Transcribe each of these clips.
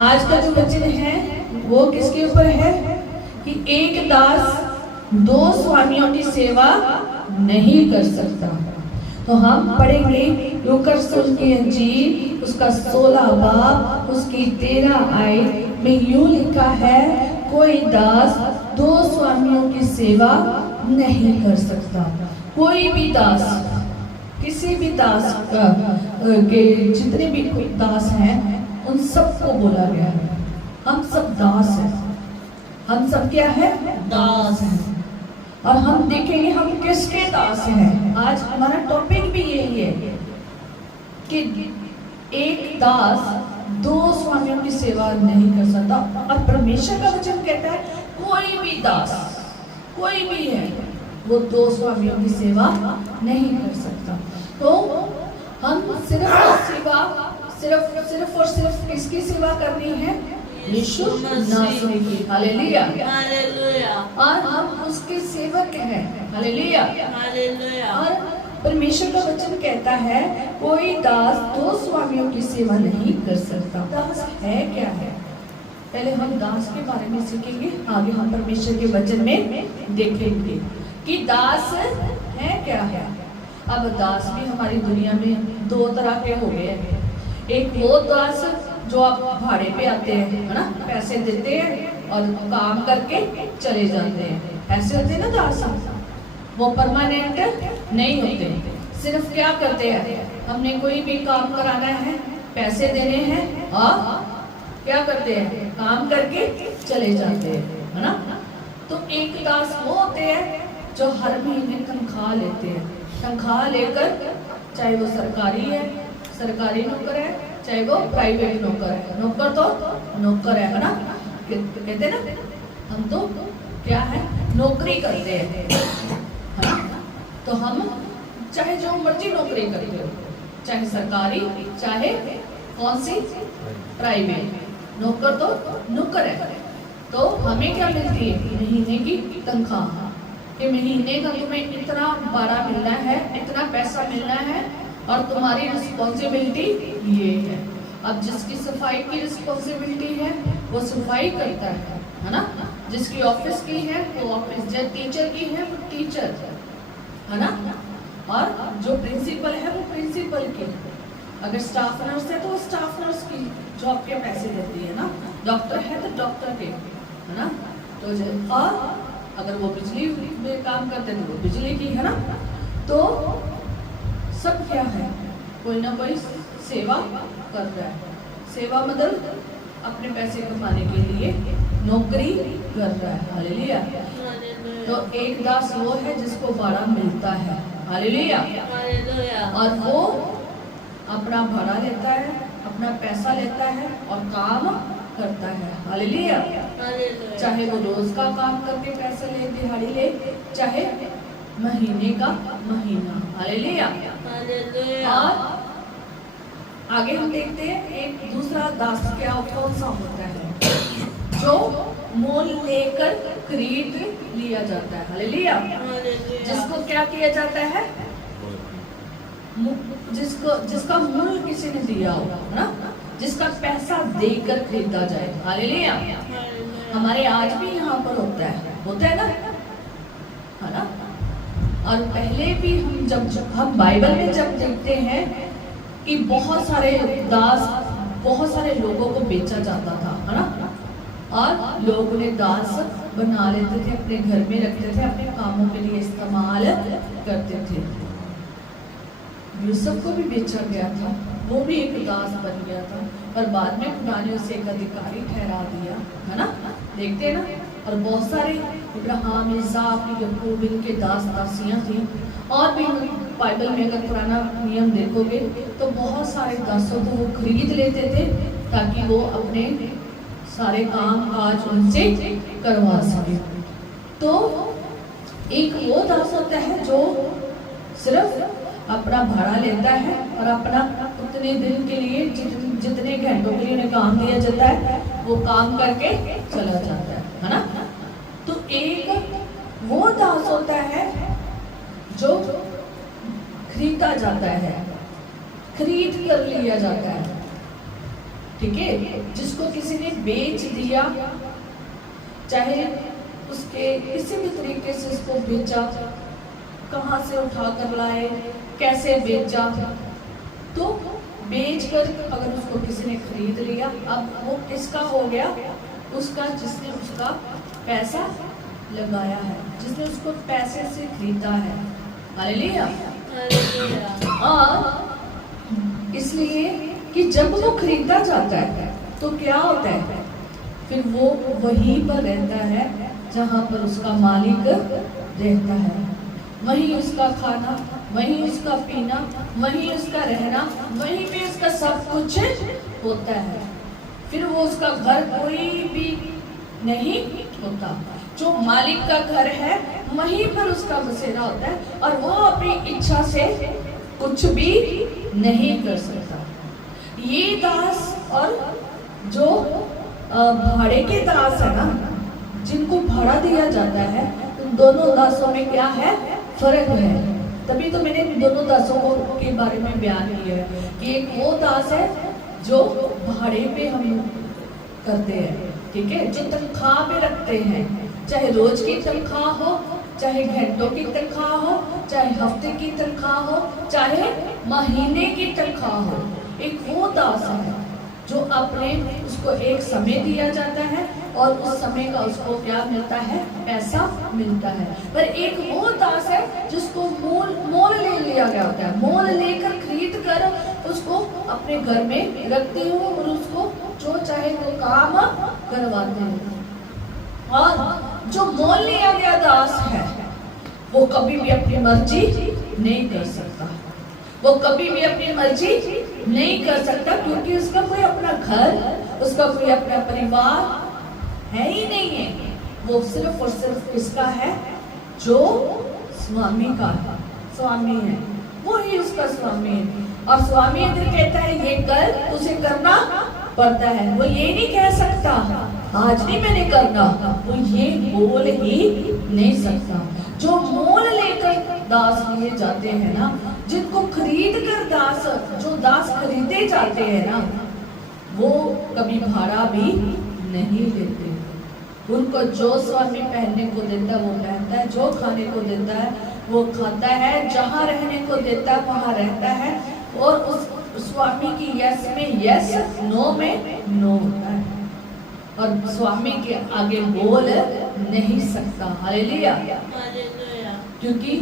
आज का जो वचन है वो किसके ऊपर है कि एक दास दो स्वामियों की सेवा नहीं कर सकता। तो हम पढ़ेंगे लूकास की अंजील उसका 16 बाब उसकी 13 आयत में यूं लिखा है, कोई दास दो स्वामियों की सेवा नहीं कर सकता। कोई भी दास, किसी भी दास के जितने भी दास हैं उन सबको बोला गया है। हम सब दास हैं। हम सब क्या है? दास हैं। और हम देखेंगे हम किसके दास हैं। आज हमारा टॉपिक भी यही है कि एक दास दो स्वामियों की सेवा नहीं कर सकता। और परमेश्वर का वचन कहता है कोई भी दास, कोई भी है, वो दो स्वामियों की सेवा नहीं कर सकता। तो हम सिर्फ और सिर्फ किसकी सेवा करनी है? यीशु नासरी की। Hallelujah, hallelujah. और हम उसके सेवक हैं। Hallelujah, hallelujah. और परमेश्वर का वचन कहता है कोई दास दो स्वामियों की सेवा नहीं कर सकता। दास है क्या है? पहले हम दास के बारे में सीखेंगे, आगे हम परमेश्वर के वचन में देखेंगे कि दास है क्या है। अब दास भी हमारी दुनिया में दो तरह के हो गए हैं। एक वो दास जो आप भाड़े पे आते हैं, है ना, पैसे देते हैं और काम करके चले जाते हैं, ऐसे होते हैं ना दास। वो परमानेंट नहीं होते। सिर्फ क्या करते हैं, हमने कोई भी काम कराना है, पैसे देने हैं और क्या करते हैं, काम करके चले जाते हैं, है ना। तो एक दास वो होते हैं जो हर महीने तनख्वाह लेते हैं। तनख्वाह लेकर, चाहे वो सरकारी नौकर है, चाहे वो प्राइवेट नौकर है। नौकर तो नौकर है ना, कहते हैं ना, हम तो क्या है, नौकरी करते हैं, है ना। तो हम चाहे जो मर्जी नौकरी करते हो, चाहे सरकारी चाहे कौन सी प्राइवेट, नौकर तो नौकर है। तो हमें क्या मिलती है? महीने की तनख्वाह कि महीने का तुम्हें इतना भाड़ा मिलना है, इतना पैसा मिलना है और तुम्हारी रिस्पॉन्सिबिलिटी ये है। अब जिसकी सफाई की रिस्पॉन्सिबिलिटी है वो सफाई करता है ना। जिसकी ऑफिस की है वो ऑफिस, जो टीचर की है वो टीचर है ना। और जो प्रिंसिपल है वो प्रिंसिपल की। अगर स्टाफ नर्स है तो वो स्टाफ नर्स की जॉब के पैसे देती है ना। डॉक्टर है तो डॉक्टर के, है ना। तो और अगर वो बिजली में काम करते हैं तो वो बिजली की, है ना। तो सब क्या है, कोई ना कोई सेवा कर रहा है। सेवा मतलब अपने पैसे कमाने के लिए नौकरी कर रहा है। हालेलुया। तो एक दास वो है जिसको भाड़ा मिलता है। हालेलुया। और वो अपना भाड़ा लेता है, अपना पैसा लेता है और काम करता है। हालेलुया। चाहे वो रोज का काम करके पैसा ले, दिहाड़ी ले, चाहे महीने का महीना। हालेलुया। और आगे हम देखते हैं एक दूसरा दास क्या कौन सा होता है, जो मोल लेकर खरीद लिया जाता है। हालेलुया। जिसको क्या किया जाता है, जिसका मूल किसी ने दिया हो, है ना, जिसका पैसा देकर खरीदा जाए। हालेलुया। हमारे आज भी यहाँ पर होता है ना, है ना। और पहले भी हम बाइबल में जब देखते हैं कि बहुत सारे दास, बहुत सारे लोगों को बेचा जाता था, है ना। और लोग उन्हें दास बना लेते थे, अपने घर में रखते थे, अपने कामों के लिए इस्तेमाल करते थे। यूसुफ को भी बेचा गया था, वो भी एक दास बन गया था, पर बाद में खुदा ने उसे एक अधिकारी ठहरा दिया, है ना। देखते हैं ना। और बहुत सारे इब्राहिम, इसहाक, याकूब, इनके दास दासियां थी। और भी बाइबल में अगर पुराना नियम देखोगे तो बहुत सारे दासों को वो खरीद लेते थे ताकि वो अपने सारे काम काज उनसे करवा सके। तो एक वो दास होता है जो सिर्फ अपना भाड़ा लेता है और अपना उतने दिन के लिए जितने घंटों के लिए उन्हें काम दिया जाता है वो काम करके चला जाता है ना। तो एक वो दास होता है जो खरीदा जाता है, खरीद कर लिया जाता है। ठीक है, जिसको किसी ने बेच दिया, चाहे उसके किसी भी तरीके से उसको बेचा, कहाँ से उठा कर लाए, कैसे बेचा, तो बेचकर अगर उसको किसी ने खरीद लिया, अब वो किसका हो गया? उसका, जिसने उसका पैसा लगाया है, जिसने उसको पैसे से खरीदा है। हालेलुया। और इसलिए कि जब वो खरीदा जाता है तो क्या होता है? फिर वो वहीं पर रहता है जहाँ पर उसका मालिक रहता है, वहीं उसका खाना, वहीं उसका पीना, वहीं उसका रहना, वहीं पे उसका सब कुछ होता है। फिर वो उसका घर कोई भी नहीं होता, जो मालिक का घर है वहीं पर उसका बसेरा होता है, और वो अपनी इच्छा से कुछ भी नहीं कर सकता। ये दास और जो भाड़े के दास है ना, जिनको भाड़ा दिया जाता है, उन दोनों दासों में क्या है? फर्क है। तभी तो मैंने दोनों दासों के बारे में बयान किया है कि एक वो दास है जो भाड़े पे हम करते हैं, ठीक है, जो तनख्वाह पे रखते हैं, चाहे रोज की तनख्वाह हो, चाहे घंटों की तनख्वाह हो, चाहे हफ्ते की तनख्वाह हो, चाहे महीने की तनख्वाह हो। एक वो दास है जो अपने, उसको एक समय दिया जाता है और उस समय का उसको क्या मिलता है? पैसा मिलता है। पर एक वो दास है जिसको मोल ले लिया गया होता है, मोल लेकर खरीद कर उसको अपने घर में रखते हो और उसको जो चाहे वो काम करवाते हैं। और जो मोल लिया गया दास है वो कभी भी अपनी मर्जी नहीं कर सकता, वो कभी भी अपनी मर्जी नहीं कर सकता, क्योंकि उसका कोई अपना घर, उसका कोई अपना परिवार है ही नहीं है। वो सिर्फ और सिर्फ किसका है? जो स्वामी का है, स्वामी है, वो ही उसका स्वामी है। और स्वामी अगर कहता है ये कर, उसे करना पड़ता है। वो ये नहीं कह सकता आज नहीं मैंने करना, वो ये बोल ही नहीं सकता। जो मोल लेकर दास लिए जाते हैं ना, जिनको खरीद कर दास, जो दास खरीदे जाते हैं ना, वो कभी भाड़ा भी नहीं लेते। उनको जो स्वामी पहनने को देता है वो पहनता है, जो खाने को देता है वो खाता है, जहाँ रहने को देता है वहाँ रहता है, और उस स्वामी की यस में यस, नो में नो होता है, और स्वामी के आगे बोल नहीं सकता। हालेलुया। क्योंकि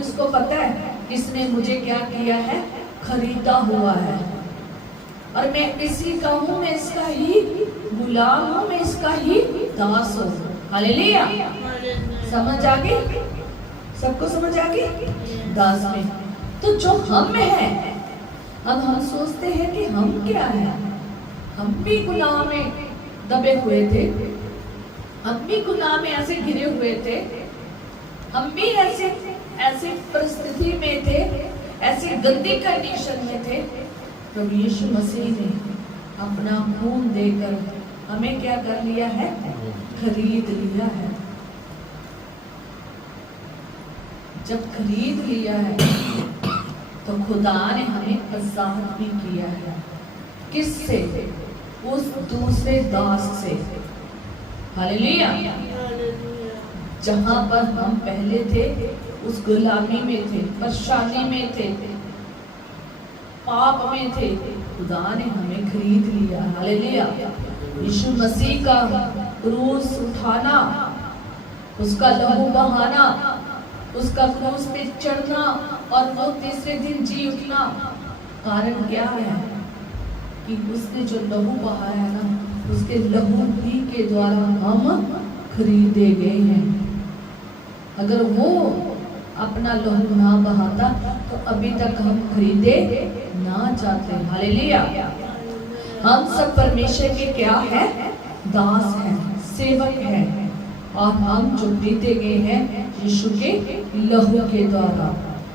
उसको पता है इसने मुझे क्या किया है? खरीदा हुआ है, और मैं इसी का हूँ, मैं इसका ही गुलाम हूँ, मैं इसका ही दास हूँ। हालेलुया। समझ आ गई? सबको समझ आ गई? दास में तो जो हम है, अब हम सोचते हैं कि हम क्या है? हम भी गुनाह में दबे हुए थे, हम भी गुनाह में ऐसे घिरे हुए थे, हम भी ऐसे परिस्थिति में थे, ऐसे गंदी कंडीशन में थे। प्रभु यीशु मसीह ने अपना खून देकर हमें क्या कर लिया है? खरीद लिया है। जब खरीद लिया है तो खुदा ने हमें आजाद भी किया है। किससे? उस दूसरे दास से। हालेलुया। जहां पर हम पहले थे उस गुलामी में थे, परेशानी में थे, पाप में थे, खुदा ने हमें खरीद लिया। हालेलुया। यीशु मसीह का क्रूस उठाना, उसका लहू बहाना, उसका क्रूस पे चढ़ना और वो तीसरे दिन जी उठना, कारण क्या है? कि उसने जो लहू बहाया ना, उसके लहू ही के द्वारा हम खरीदे गए हैं। अगर वो अपना लहू ना बहाता तो अभी तक हम खरीदे ना जाते। हालेलुया। हम सब परमेश्वर के क्या है? दास हैं, सेवक हैं, और हम जो खरीदे गए हैं यीशु के लहू के द्वारा,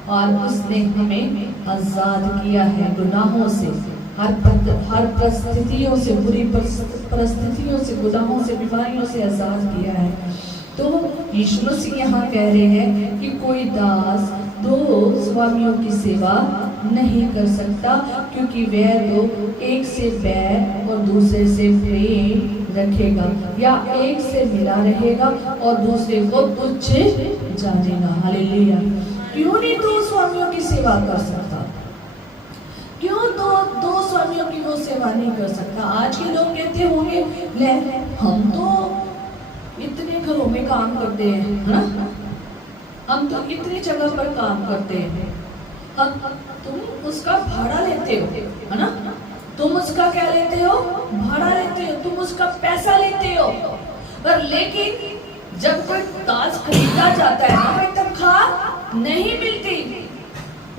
और उसने हमें आजाद किया है गुनाहों से, हर परिस्थितियों से, बुरी परिस्थितियों से, गुनाहों से, बीमारियों से आजाद किया है। तो यीशु मसीह यहाँ कह रहे हैं कि कोई दास दो स्वामियों की सेवा नहीं कर सकता, क्योंकि वह तो एक से बैर और दूसरे से प्रेम रखेगा, या एक से मिला रहेगा और दूसरे को तुच्छ जानेगा। हालेलुया। क्यों नहीं दो स्वामियों की सेवा कर सकता? क्यों दो स्वामियों की वो सेवा नहीं कर सकता? आज के लोग कहते होंगे, ले हम तो इतने घरों में काम करते हैं, है ना, हम तो इतनी जगह पर काम करते हैं, तुम उसका भाड़ा लेते हो, है ना, तुम उसका क्या लेते हो? भाड़ा लेते हो, तुम उसका पैसा लेते हो। पर लेकिन जब कोई दास खरीदा जाता है ना, तनख्वाह नहीं मिलती,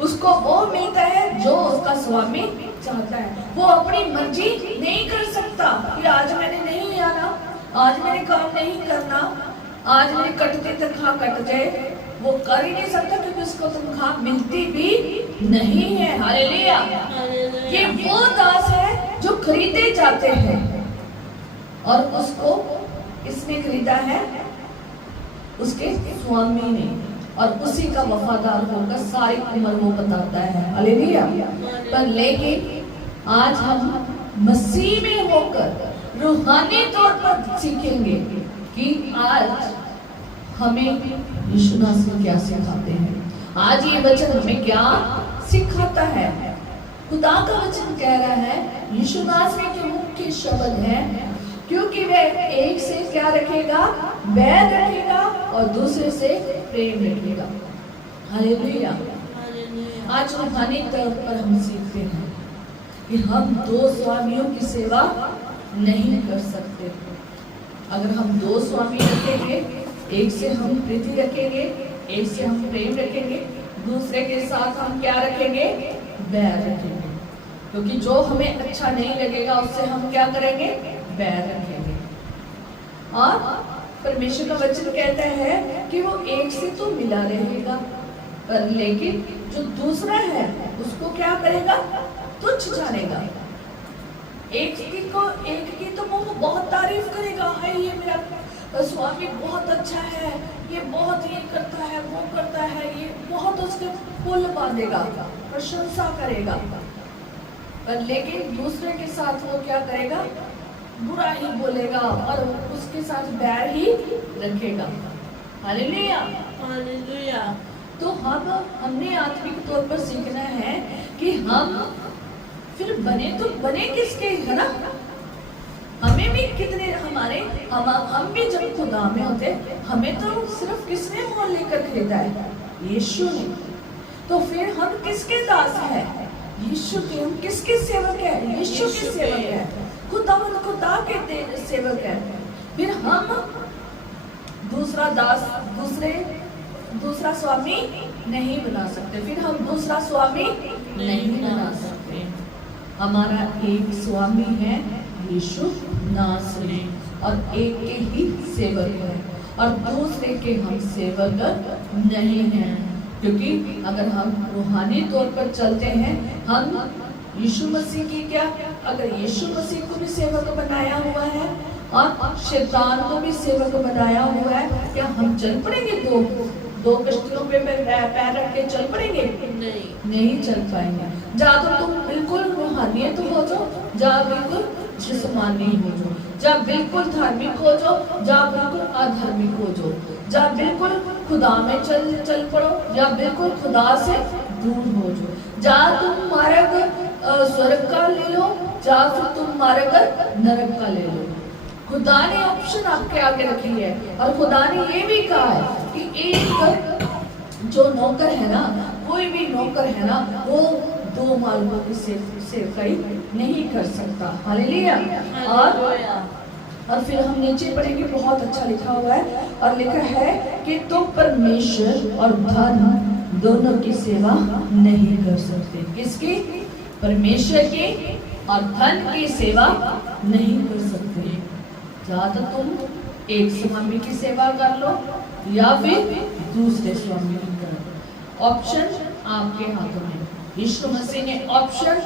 उसको वो मिलता है जो उसका स्वामी चाहता है। वो अपनी मर्जी नहीं कर सकता कि आज मैंने नहीं आना, आज मैंने काम नहीं करना, आज मेरी कटती तनख्वाह कट जाए। वो कर ही नहीं सकता, क्योंकि उसको तनख्वाह मिलती भी नहीं है। हालेलुया। ये वो दास है जो खरीदे जाते हैं, और उसको किसने खरीदा है? उसके स्वामी ने, और उसी का वफादार होकर सारी उम्र वो बताता है। हालेलुया। पर लेकिन आज हम मसीह में होकर रूहानी तौर पर सीखेंगे कि आज हमें यीशु मसीह क्या सिखाते हैं, आज ये वचन हमें क्या सिखाता है। खुदा का वचन कह रहा है, यीशु मसीह के मुख्य शब्द है, क्योंकि वह एक से क्या रखेगा? बैर रखेगा और दूसरे से प्रेम रखेगा। हालेलुया। आज रूहानी तौर पर हम सीखते हैं कि हम दो स्वामियों की सेवा नहीं कर सकते। अगर हम दो स्वामी रखेंगे, एक से हम प्रीति रखेंगे, एक से हम प्रेम रखेंगे, दूसरे के साथ हम क्या रखेंगे? बैर रखेंगे, क्योंकि जो हमें अच्छा नहीं लगेगा उससे हम क्या करेंगे? बैर रखेंगे। और परमेश्वर का वचन कहता है कि वो एक से तो मिला रहेगा, पर लेकिन जो दूसरा है उसको क्या करेगा? तुच्छ जानेगा। एक की तो वो बहुत तारीफ करेगा, है ये मेरा स्वामी बहुत अच्छा है, ये बहुत ये करता है, वो करता है, ये बहुत उसके पुल बांधेगा, प्रशंसा करेगा। पर लेकिन दूसरे के साथ वो क्या करेगा? बुरा ही बोलेगा और उसके साथ बैर ही रखेगा। हालेलुया। हालेलुया। तो हमने आत्मिक तौर पर सीखना है कि हम फिर बने तो बने किसके, है ना? हमें भी कितने हम भी जब खुदा में होते, हमें तो सिर्फ किसने मोल लेकर खरीदा है? यीशु ने। तो फिर हम किसके दास हैं? यीशु के। हम किसके सेवक हैं? यीशु के सेवक हैं। खुदा के सेवक है। फिर हम दूसरा स्वामी नहीं बना सकते, फिर हम दूसरा स्वामी नहीं बना सकते। हमारा एक स्वामी है यीशु नासरी, और एक के ही सेवक है, और दूसरे के हम सेवक नहीं हैं। क्योंकि अगर हम रूहानी तौर पर चलते हैं, हम यीशु मसीह की क्या, अगर यीशु मसीह को भी सेवक बनाया हुआ है और शैतान को भी सेवक बनाया हुआ है, क्या हम चल पड़ेंगे? दो कश्तियों पे पैर रख के चल पड़ेंगे? नहीं चल पाएंगे। जा तो तुम बिल्कुल रूहानियत हो जाओ, जा बिल्कुल जिस्मानी हो जाओ, जा बिल्कुल धार्मिक हो जाओ, जा बिल्कुल अधार्मिक हो जाओ, जा बिल्कुल खुदा में चल पड़ो, या बिल्कुल खुदा से दूर हो जाओ। जा तुम मार्ग स्वर्ग का ले लो, जा फिर तुम मार्ग नरक का ले लो। खुदा ने ऑप्शन आपके आगे रखी है, और खुदा ने ये भी कहा है कि एक जो नौकर है ना, कोई भी नौकर है ना, वो दो मालिकों की सेवकाई नहीं कर सकता। हालेलुया। और फिर हम नीचे पढ़ेंगे, बहुत अच्छा लिखा हुआ है, और लिखा है कि तुम परमेश्वर और धन दोनों की सेवा नहीं कर सकते। किसकी? परमेश्वर की और धन की सेवा नहीं कर सकते। या तो तुम एक स्वामी की सेवा कर लो, या फिर दूसरे स्वामी की करो। ऑप्शन आपके हाथों में। यीशु मसीह ने ऑप्शन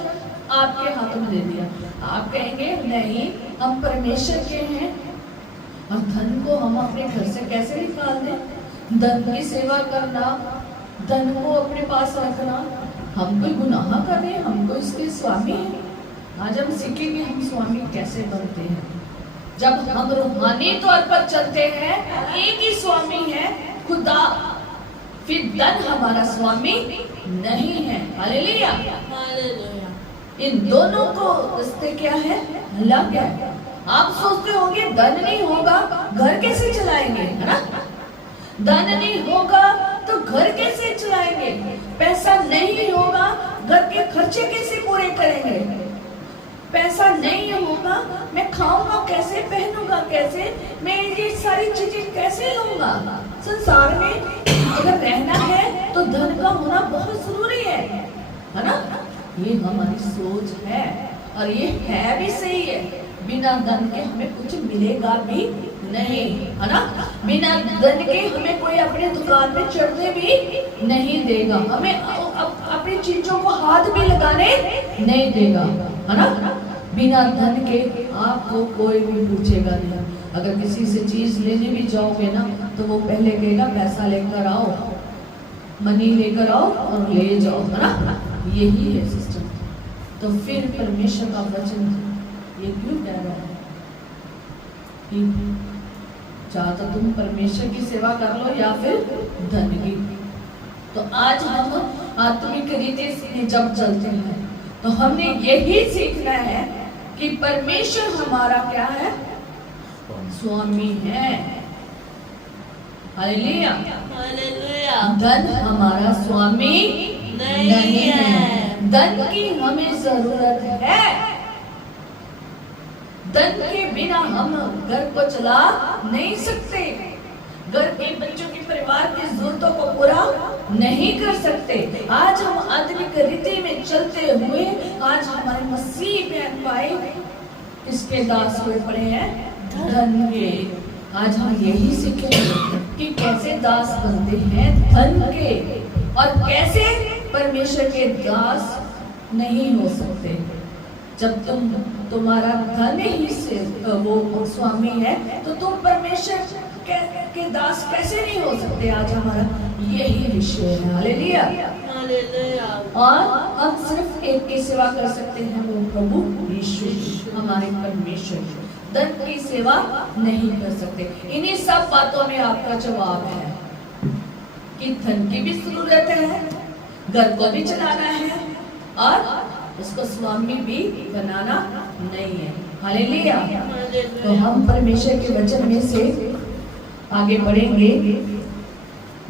आपके हाथों में दे दिया। आप कहेंगे नहीं, हम परमेश्वर के हैं, और धन को हम अपने घर से कैसे निकाल दें? धन की सेवा करना, धन को अपने पास रखना, हम कोई गुनाह कर रहे हैं, हमको इसके स्वामी हैं। आज हम सीखेंगे हम स्वामी कैसे बनते हैं। जब हम रूहानी तौर पर चलते हैं, एक ही स्वामी है खुदा, फिर धन हमारा स्वामी नहीं है। Hallelujah, hallelujah. इन दोनों को रिश्ते क्या है, अलग है। आप सोचते होंगे धन नहीं होगा घर कैसे चलाएंगे, है ना? धन नहीं होगा तो घर कैसे चलाएंगे, पैसा नहीं होगा घर के खर्चे कैसे पूरे करेंगे, पैसा नहीं होगा मैं खाऊंगा कैसे, पहनूंगा कैसे, मैं ये सारी चीजें कैसे लूंगा। संसार में अगर रहना है तो धन का होना बहुत जरूरी है ना? ये हमारी सोच है और ये है भी सही है। बिना धन के हमें कुछ मिलेगा भी नहीं, है ना? बिना धन के हमें कोई अपने दुकान पे चढ़ने भी नहीं देगा, हमें अपनी चीजों को हाथ भी लगाने नहीं देगा, है ना? बिना धन के आपको कोई भी पूछेगा नहीं। अगर किसी से चीज लेने भी जाओगे ना तो वो पहले कहेगा पैसा लेकर आओ, मनी लेकर आओ और ले जाओ, है ना? यही है सिस्टम। तो फिर परमेश्वर का वचन ये क्यों कह रहा है कि चाहे तो तुम परमेश्वर की सेवा कर लो या फिर धन की। तो आज हम आत्मिक रीति से जब चलते हैं तो हमने यही सीखना है कि परमेश्वर हमारा क्या है, स्वामी है। Hallelujah, hallelujah. धन हमारा स्वामी नहीं है। धन की हमें जरूरत है। धन के बिना हम घर को चला नहीं सकते, घर के बच्चों की परिवार की जरूरतों को पूरा नहीं कर सकते। आज हम आत्मिक रीति में चलते हुए आज हमारे मसीह बहन भाई किसके दास हुए पड़े हैं, धन के। आज हम यही सीखेंगे कि कैसे दास बनते हैं धन के और कैसे परमेश्वर के दास नहीं हो सकते। जब तुम्हारा धन ही से वो स्वामी है तो तुम परमेश्वर के दास कैसे नहीं हो सकते। आज हमारा यही विषय है। Hallelujah, hallelujah. और हम सिर्फ एक की सेवा कर सकते हैं, वो प्रभु यीशु हमारे परमेश्वर। धन की सेवा नहीं कर सकते। इन्हीं सब बातों में आपका जवाब है कि धन की भी जरूरत है, घर को भी चलाना है और उसको स्वामी भी बनाना नहीं है। हालेलुया। तो हम परमेश्वर के वचन में से आगे बढ़ेंगे।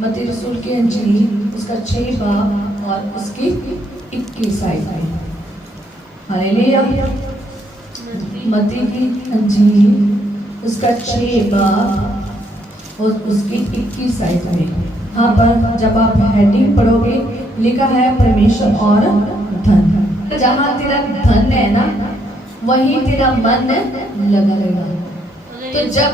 मत्ती रसूल की अंजील उसका 6 बाब और उसकी 21 आयत में। हालेलुया। मत्ती की अंजील उसका 6 बाब और उसकी 21 आयत में। यहाँ पर जब आप हेडिंग पढ़ोगे लिखा है परमेश्वर और धन। जहाँ तेरा धन है ना वहीं तेरा मन लगा रहेगा। तो जब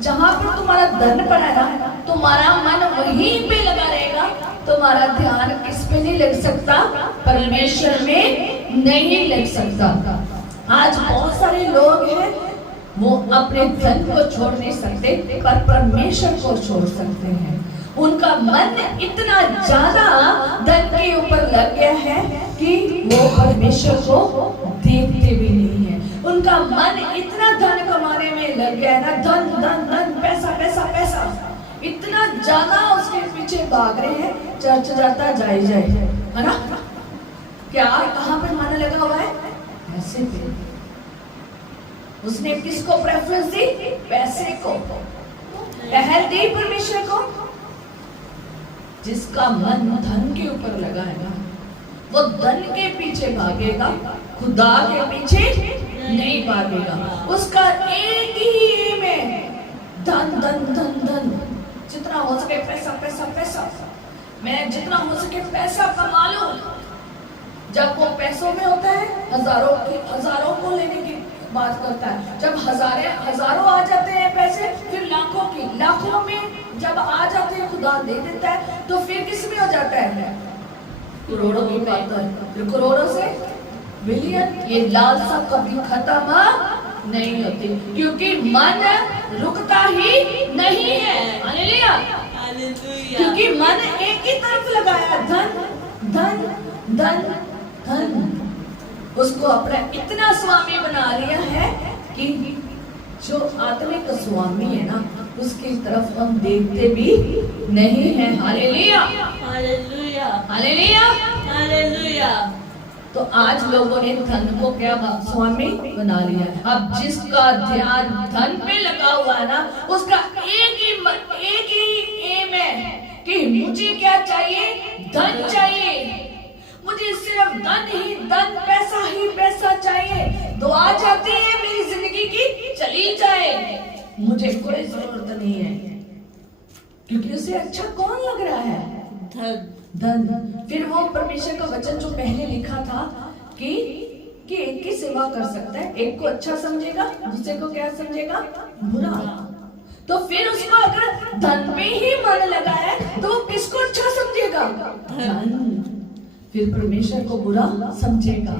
जहाँ पर तुम्हारा धन पड़ा है ना तुम्हारा मन वहीं पे लगा रहेगा। तुम्हारा ध्यान किस पे नहीं लग सकता, परमेश्वर में नहीं लग सकता। आज बहुत सारे लोग हैं वो अपने धन को छोड़ नहीं सकते पर परमेश्वर को छोड़ सकते हैं। उनका मन इतना ज्यादा धन के ऊपर लग गया है कि वो परमेश्वर को देखते भी नहीं है। उनका मन इतना धन कमाने में लग गया है ना, धन धन धन, पैसा पैसा पैसा, इतना ज्यादा उसके पीछे भाग रहे हैं। चर्च जाता जाए जाए, है ना? क्या कहाँ पे मन लगा हुआ है? पैसे पे। उसने किसको प्रेफरेंस दी? पैसे को पहल दी, परमेश्वर को। जिसका मन धन के ऊपर लगा है ना वो धन के पीछे भागेगा, खुदा के पीछे नहीं भागेगा। उसका एक ही एम है, धन धन धन धन, जितना हो सके पैसा पैसा पैसा, मैं जितना हो सके पैसा कमा लूं। जब वो पैसों में होता है हजारों को लेने की बात करता है। जब हजारों आ जाते हैं पैसे, फिर लाखों में जब आ जाते हैं खुदा दे देता है तो फिर किस में हो जाता है? करोड़ों की बात है। फिर करोड़ों से बिलियन। ये लालसा कभी खत्म नहीं होती क्योंकि मन रुकता ही नहीं है। हालेलुया, क्योंकि मन एक ही तरफ लगाया, धन धन धन धन उसको अपना इतना स्वामी बना लिया है कि जो आत्मिक स्वामी है ना उसकी तरफ हम देखते भी नहीं है। Hallelujah hallelujah hallelujah hallelujah. तो आज लोगों ने धन को क्या स्वामी बना लिया है। अब जिसका ध्यान धन पे लगा हुआ है ना उसका एक ही एम है कि मुझे क्या चाहिए, धन चाहिए, मुझे सिर्फ धन ही धन, पैसा ही पैसा चाहिए। दुआ चाहती है मेरी जिंदगी की चली जाए, मुझे कोई जरूरत नहीं है, क्योंकि उसे अच्छा कौन लग रहा है, धन धन। फिर वो परमेश्वर का वचन जो पहले लिखा था कि एक की सेवा कर सकता है, एक को अच्छा समझेगा, दूसरे को क्या समझेगा, बुरा। तो फिर उसको अगर धन पे ही मन लगा है तो वो किसको अच्छा समझेगा, धन। फिर परमेश्वर को बुरा समझेगा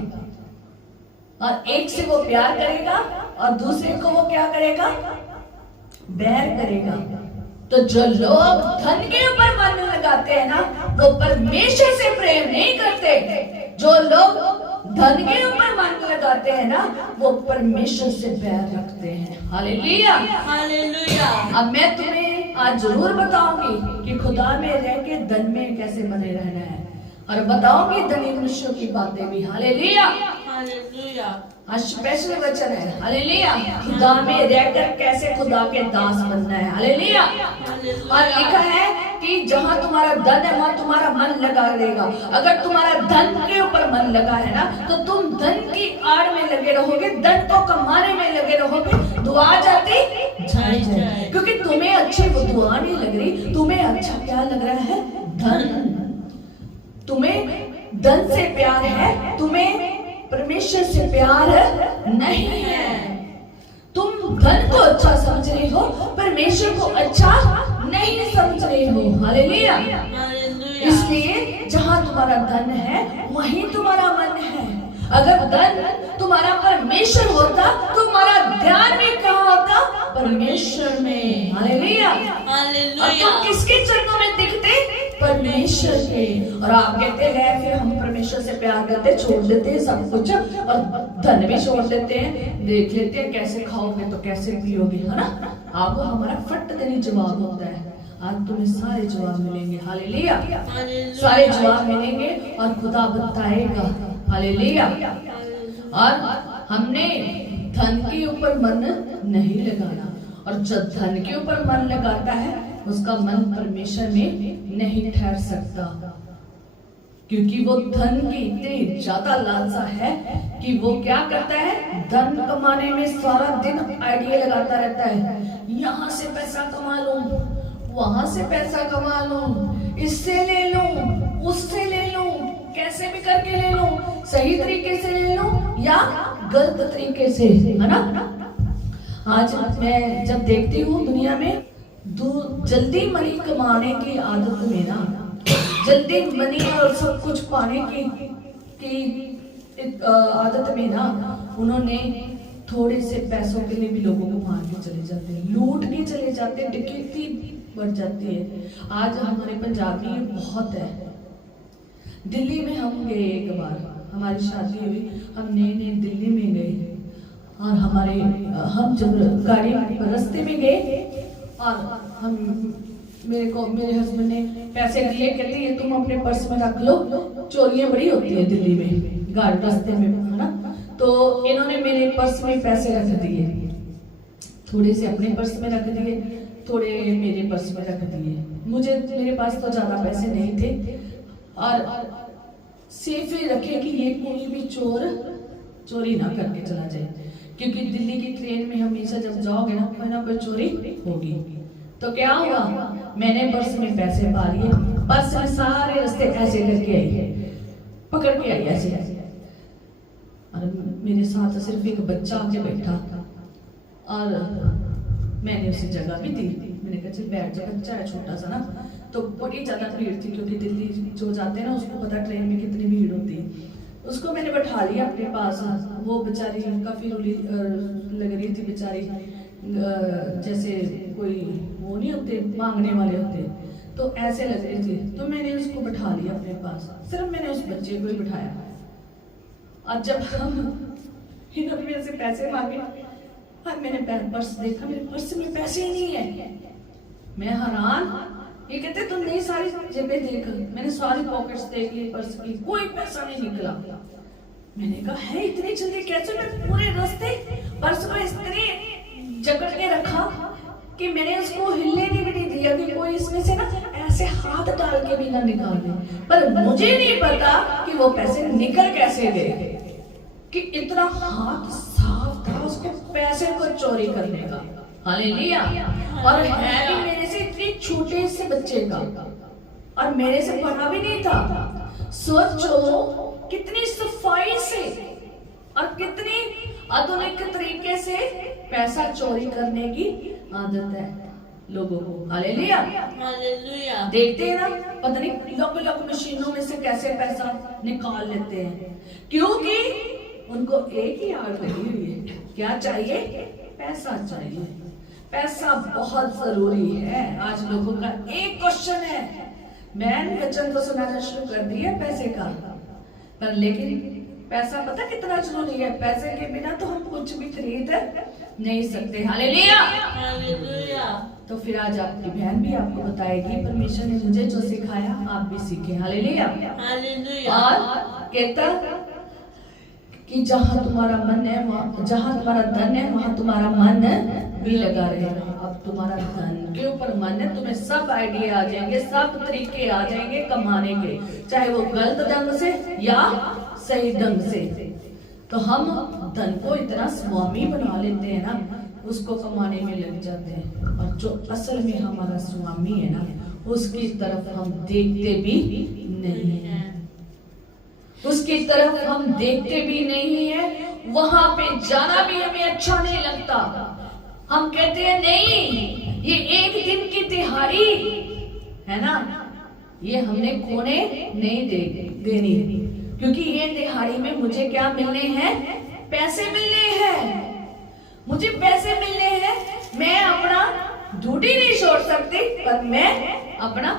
और एक से वो प्यार करेगा और दूसरे को वो क्या करेगा, बैर करेगा। तो जो लोग धन के ऊपर मन लगाते हैं ना वो परमेश्वर से प्रेम नहीं करते। जो लोग धन के ऊपर मन लगाते हैं ना वो परमेश्वर से बैर रखते हैं। Hallelujah hallelujah. अब मैं तुम्हें आज जरूर बताऊंगी कि खुदा में रह के धन में कैसे बने रहना है और बताऊंगी धनी मनुष्यों की बातें भी। Hallelujah hallelujah. आज स्पेशल वचन है। हालेलुया। खुदा में रहकर कैसे खुदा के दास बनना है। हालेलुया। और लिखा है कि जहां तुम्हारा धन है वहां तुम्हारा मन लगा रहेगा। अगर तुम्हारा धन के ऊपर मन लगा है ना तो तुम धन की आड़ में लगे रहोगे, धन को कमाने में लगे रहोगे, दुआ जाती जाए। क्योंकि तुम्हें अच्छी वो दुआ नहीं लग रही, तुम्हें अच्छा क्या लग रहा है, धन। तुम्हें धन से प्यार है, तुम्हें परमेश्वर से प्यार नहीं है। तुम धन को अच्छा समझ रहे हो, परमेश्वर को अच्छा नहीं समझ रहे हो। हालेलुया। इसलिए जहां तुम्हारा धन है वहीं तुम्हारा मन है। अगर धन तुम्हारा परमेश्वर होता तो तुम्हारा ध्यान भी कहाँ होता, परमेश्वर में। Hallelujah hallelujah. तुम किसके चरणों में दिखते, परमेश्वर के। और आप कहते हैं फिर हम परमेश्वर से प्यार करते, छोड़ देते हैं सब कुछ और धन भी छोड़ देते हैं, देख लेते हैं कैसे खाओगे तो कैसे पियोगे, है ना। आपको हमारा फट देने जवाब होता है। आज तुम्हें सारे जवाब मिलेंगे। हालेलुया सारे जवाब मिलेंगे और खुदा बताएगा। हालेलुया। और हमने धन के ऊपर मन नहीं लगाना, और जब धन के ऊपर मन लगाता है उसका मन परमेश्वर में नहीं ठहर सकता, क्योंकि वो धन की इतनी ज्यादा लालसा है कि वो क्या करता है, धन कमाने में सारा दिन आइडिया लगाता रहता है। यहाँ से पैसा कमा लूं, वहां से पैसा कमा लूं, इससे ले लूं, उससे ले लूं, कैसे भी करके ले लूं, सही तरीके से ले लूं या गलत तरीके से, है ना। आज मैं जब देखती हूँ दुनिया में जल्दी मनी कमाने की आदत में ना, जल्दी मनी और सब कुछ पाने की आदत में ना, उन्होंने थोड़े से पैसों के लिए भी लोगों को मार के चले जाते हैं, लूट के चले जाते हैं, डकैती बढ़ जाती है। आज हमारे पंजाब में ये बहुत है। दिल्ली में हम गए एक बार, हमारी शादी हुई, हम नए दिल्ली में गए और हम जब गाड़ी रास्ते में गए और हम मेरे हस्बैंड ने पैसे दिए, कहते हैं तुम अपने पर्स में रख लो, चोरियां बड़ी होती है दिल्ली में गाड़ी रास्ते में, है ना। तो इन्होंने मेरे पर्स में पैसे रख दिए, थोड़े से अपने पर्स में रख दिए, थोड़े मेरे पर्स में रख दिए। मेरे पास तो ज्यादा पैसे नहीं थे और सेफ ही रखे कि ये कोई भी चोर चोरी ना करके चला जाए, क्योंकि दिल्ली की ट्रेन में हमेशा जब जाओगे ना कोई ना कोई चोरी होगी। तो क्या हुआ, मैंने पर्स में पैसे पा लिए, पर्स में सारे रास्ते ऐसे करके आई, पकड़ के आई ऐसे ऐसे, और मेरे साथ सिर्फ एक बच्चा आके बैठा और मैंने उसे जगह भी दी, मैंने कहा चल बैठ जा, बच्चा है छोटा सा ना। तो बड़ी ज्यादा भीड़ थी, क्योंकि दिल्ली जो जाते हैं ना उसको पता ट्रेन में कितनी भीड़ होती है। उसको मैंने बैठा लिया अपने पास, वो बेचारी काफी रोली लग रही थी बेचारी, जैसे कोई वो नहीं होते मांगने वाले होते, तो ऐसे लग रही थी, तो मैंने उसको बैठा लिया अपने पास, सिर्फ मैंने उस बच्चे को ही बिठाया। और जब हम इन्होंने मेरे से पैसे मांगे और मैंने पर्स देखा, मेरे पर्स में पैसे ही नहीं है। मैं हैरान, ये कहते तुम नहीं सारी जेबें देख, मैंने सारी पॉकेट्स देख ली पर्स की, कोई पैसा नहीं निकला। मैंने कहा है इतनी जल्दी कैसे? मैं पूरे रास्ते पर्स को इतनी जकड़ के रखा कि मैंने उसको हिलने भी नहीं दिया कि कोई इसमें से ना ऐसे हाथ डाल के भी ना निकाल दे। पर मुझे नहीं पता कि वो पैसे निकल कैसे गए, कि इतना हाथ साफ था उसको पैसे को चोरी करने का। हालेलुया। और है भी मेरे से इतने छोटे से बच्चे का, और मेरे से बड़ा भी नहीं था। सोचो कितनी सफाई से और कितनी आधुनिक तरीके से पैसा चोरी करने की आदत है लोगों को। Hallelujah, hallelujah. देखते हैं ना, पता नहीं लोग मशीनों में से कैसे पैसा निकाल लेते हैं, क्योंकि उनको एक ही आग लगी हुई है, क्या चाहिए? पैसा चाहिए। पैसा बहुत जरूरी है। आज लोगों का एक क्वेश्चन है, मैंने वचन तो सुनाना शुरू कर दिया पैसे का, पर लेकिन पैसा पता कितना जरूरी है? पैसे के बिना तो हम कुछ भी खरीद नहीं सकते। Hallelujah, hallelujah. तो फिर आज आपकी बहन भी आपको बताएगी, परमेश्वर ने मुझे जो सिखाया आप भी सीखें। Hallelujah, hallelujah. और कहता कि जहाँ तुम्हारा मन है, जहाँ तुम्हारा धन है वहाँ तुम्हारा मन भी लगा रहेगा। अब तुम्हारा धन के ऊपर मन है, तुम्हें सब आइडिया आ जाएंगे, सब तरीके आ जाएंगे कमाने के, चाहे वो गलत ढंग से या सही ढंग से। तो हम धन को इतना स्वामी बना लेते हैं ना, उसको कमाने में लग जाते हैं, और जो असल में हमारा स्वामी है ना, उसकी तरफ हम देखते भी नहीं है, उसकी तरफ हम देखते भी नहीं है। वहां पे जाना भी हमें अच्छा नहीं लगता। हम कहते हैं नहीं, ये एक दिन की दिहाड़ी है ना, ये हमने खोने नहीं देनी, क्योंकि ये दिहाड़ी में मुझे क्या मिलने हैं? पैसे मिलने हैं, मुझे पैसे मिलने हैं। मैं अपना ड्यूटी नहीं छोड़ सकती, पर मैं अपना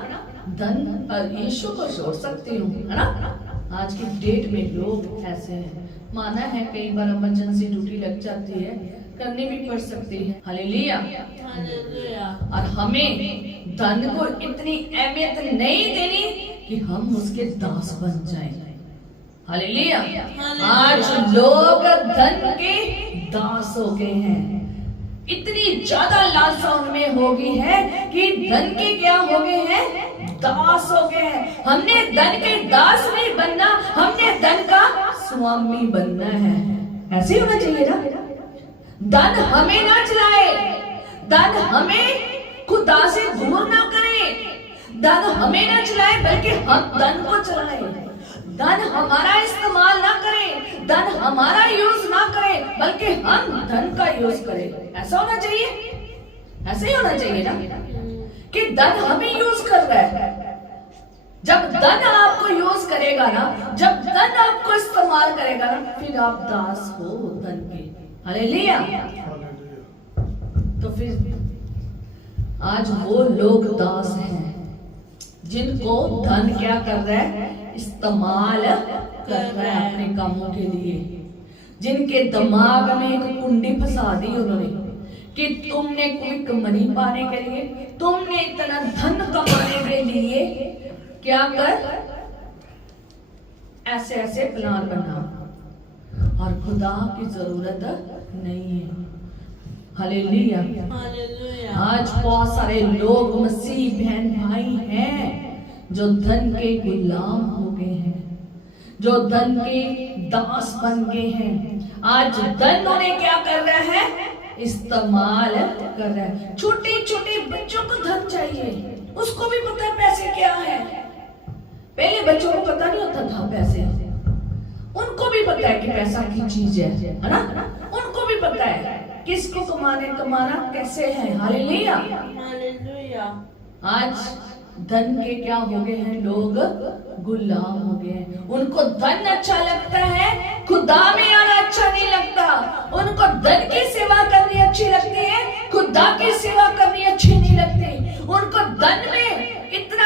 धन पर यीशु को छोड़ सकती हूँ, है ना। आज की डेट में लोग ऐसे हैं। माना है कई बार इमरजेंसी ड्यूटी लग जाती है, करनी भी पड़ सकती है। Hallelujah, hallelujah. और हमें धन को इतनी अहमियत नहीं देनी कि हम उसके दास बन जाएं। हालेलुया। आज लोग धन के दास हो गए हैं, इतनी ज्यादा लालसा उनमें हो गई है कि धन के क्या हो गए हैं? दास हो गए हैं। हमने धन के दास नहीं बनना, हमने धन का स्वामी बनना है। ऐसे ही होना चाहिए ना। धन हमें ना चलाए, धन हमें खुदा से दूर ना करे, धन हमें ना चलाए, बल्कि हम धन को चलाए। धन हमारा इस्तेमाल ना करे, धन हमारा यूज ना करे, बल्कि हम धन का यूज करें। ऐसा होना चाहिए, ऐसे ही होना चाहिए ना, कि धन हमें यूज कर रहा है। जब धन आपको यूज करेगा ना, जब धन आपको इस्तेमाल करेगा ना, फिर आप दास हो धन के। हालेलुया। तो फिर आज वो लोग दास हैं जिनको धन क्या कर रहा है? इस्तेमाल कर रहा है अपने कामों के लिए, जिनके दिमाग में एक कुंडी फंसा दी उन्होंने कि तुमने क्विक मनी पाने के लिए, तुमने इतना धन कमाने के लिए क्या कर, ऐसे ऐसे प्लान बना, और खुदा की जरूरत नहीं है। Hallelujah, hallelujah. आज बहुत सारे लोग मसीह बहन भाई हैं जो धन के गुलाम हो गए हैं, जो धन के दास बन गए हैं। आज धन उन्हें क्या कर रहा है? इस्तेमाल कर रहा है। छोटे छोटे बच्चों को धन चाहिए, उसको भी पता है पैसे क्या है। पहले बच्चों को पता नहीं होता था पैसे, उनको भी पता है कि पैसा की चीज है ना, उनको भी पता है किसको कमाना कैसे है। Hallelujah, hallelujah. आज धन के क्या हो गए हैं? लोग गुलाम हो गए हैं। उनको धन अच्छा लगता है, खुदा में आना अच्छा नहीं लगता। उनको धन की सेवा करनी अच्छी लगती है, खुदा की सेवा करनी अच्छी नहीं लगती। उनको धन में इतना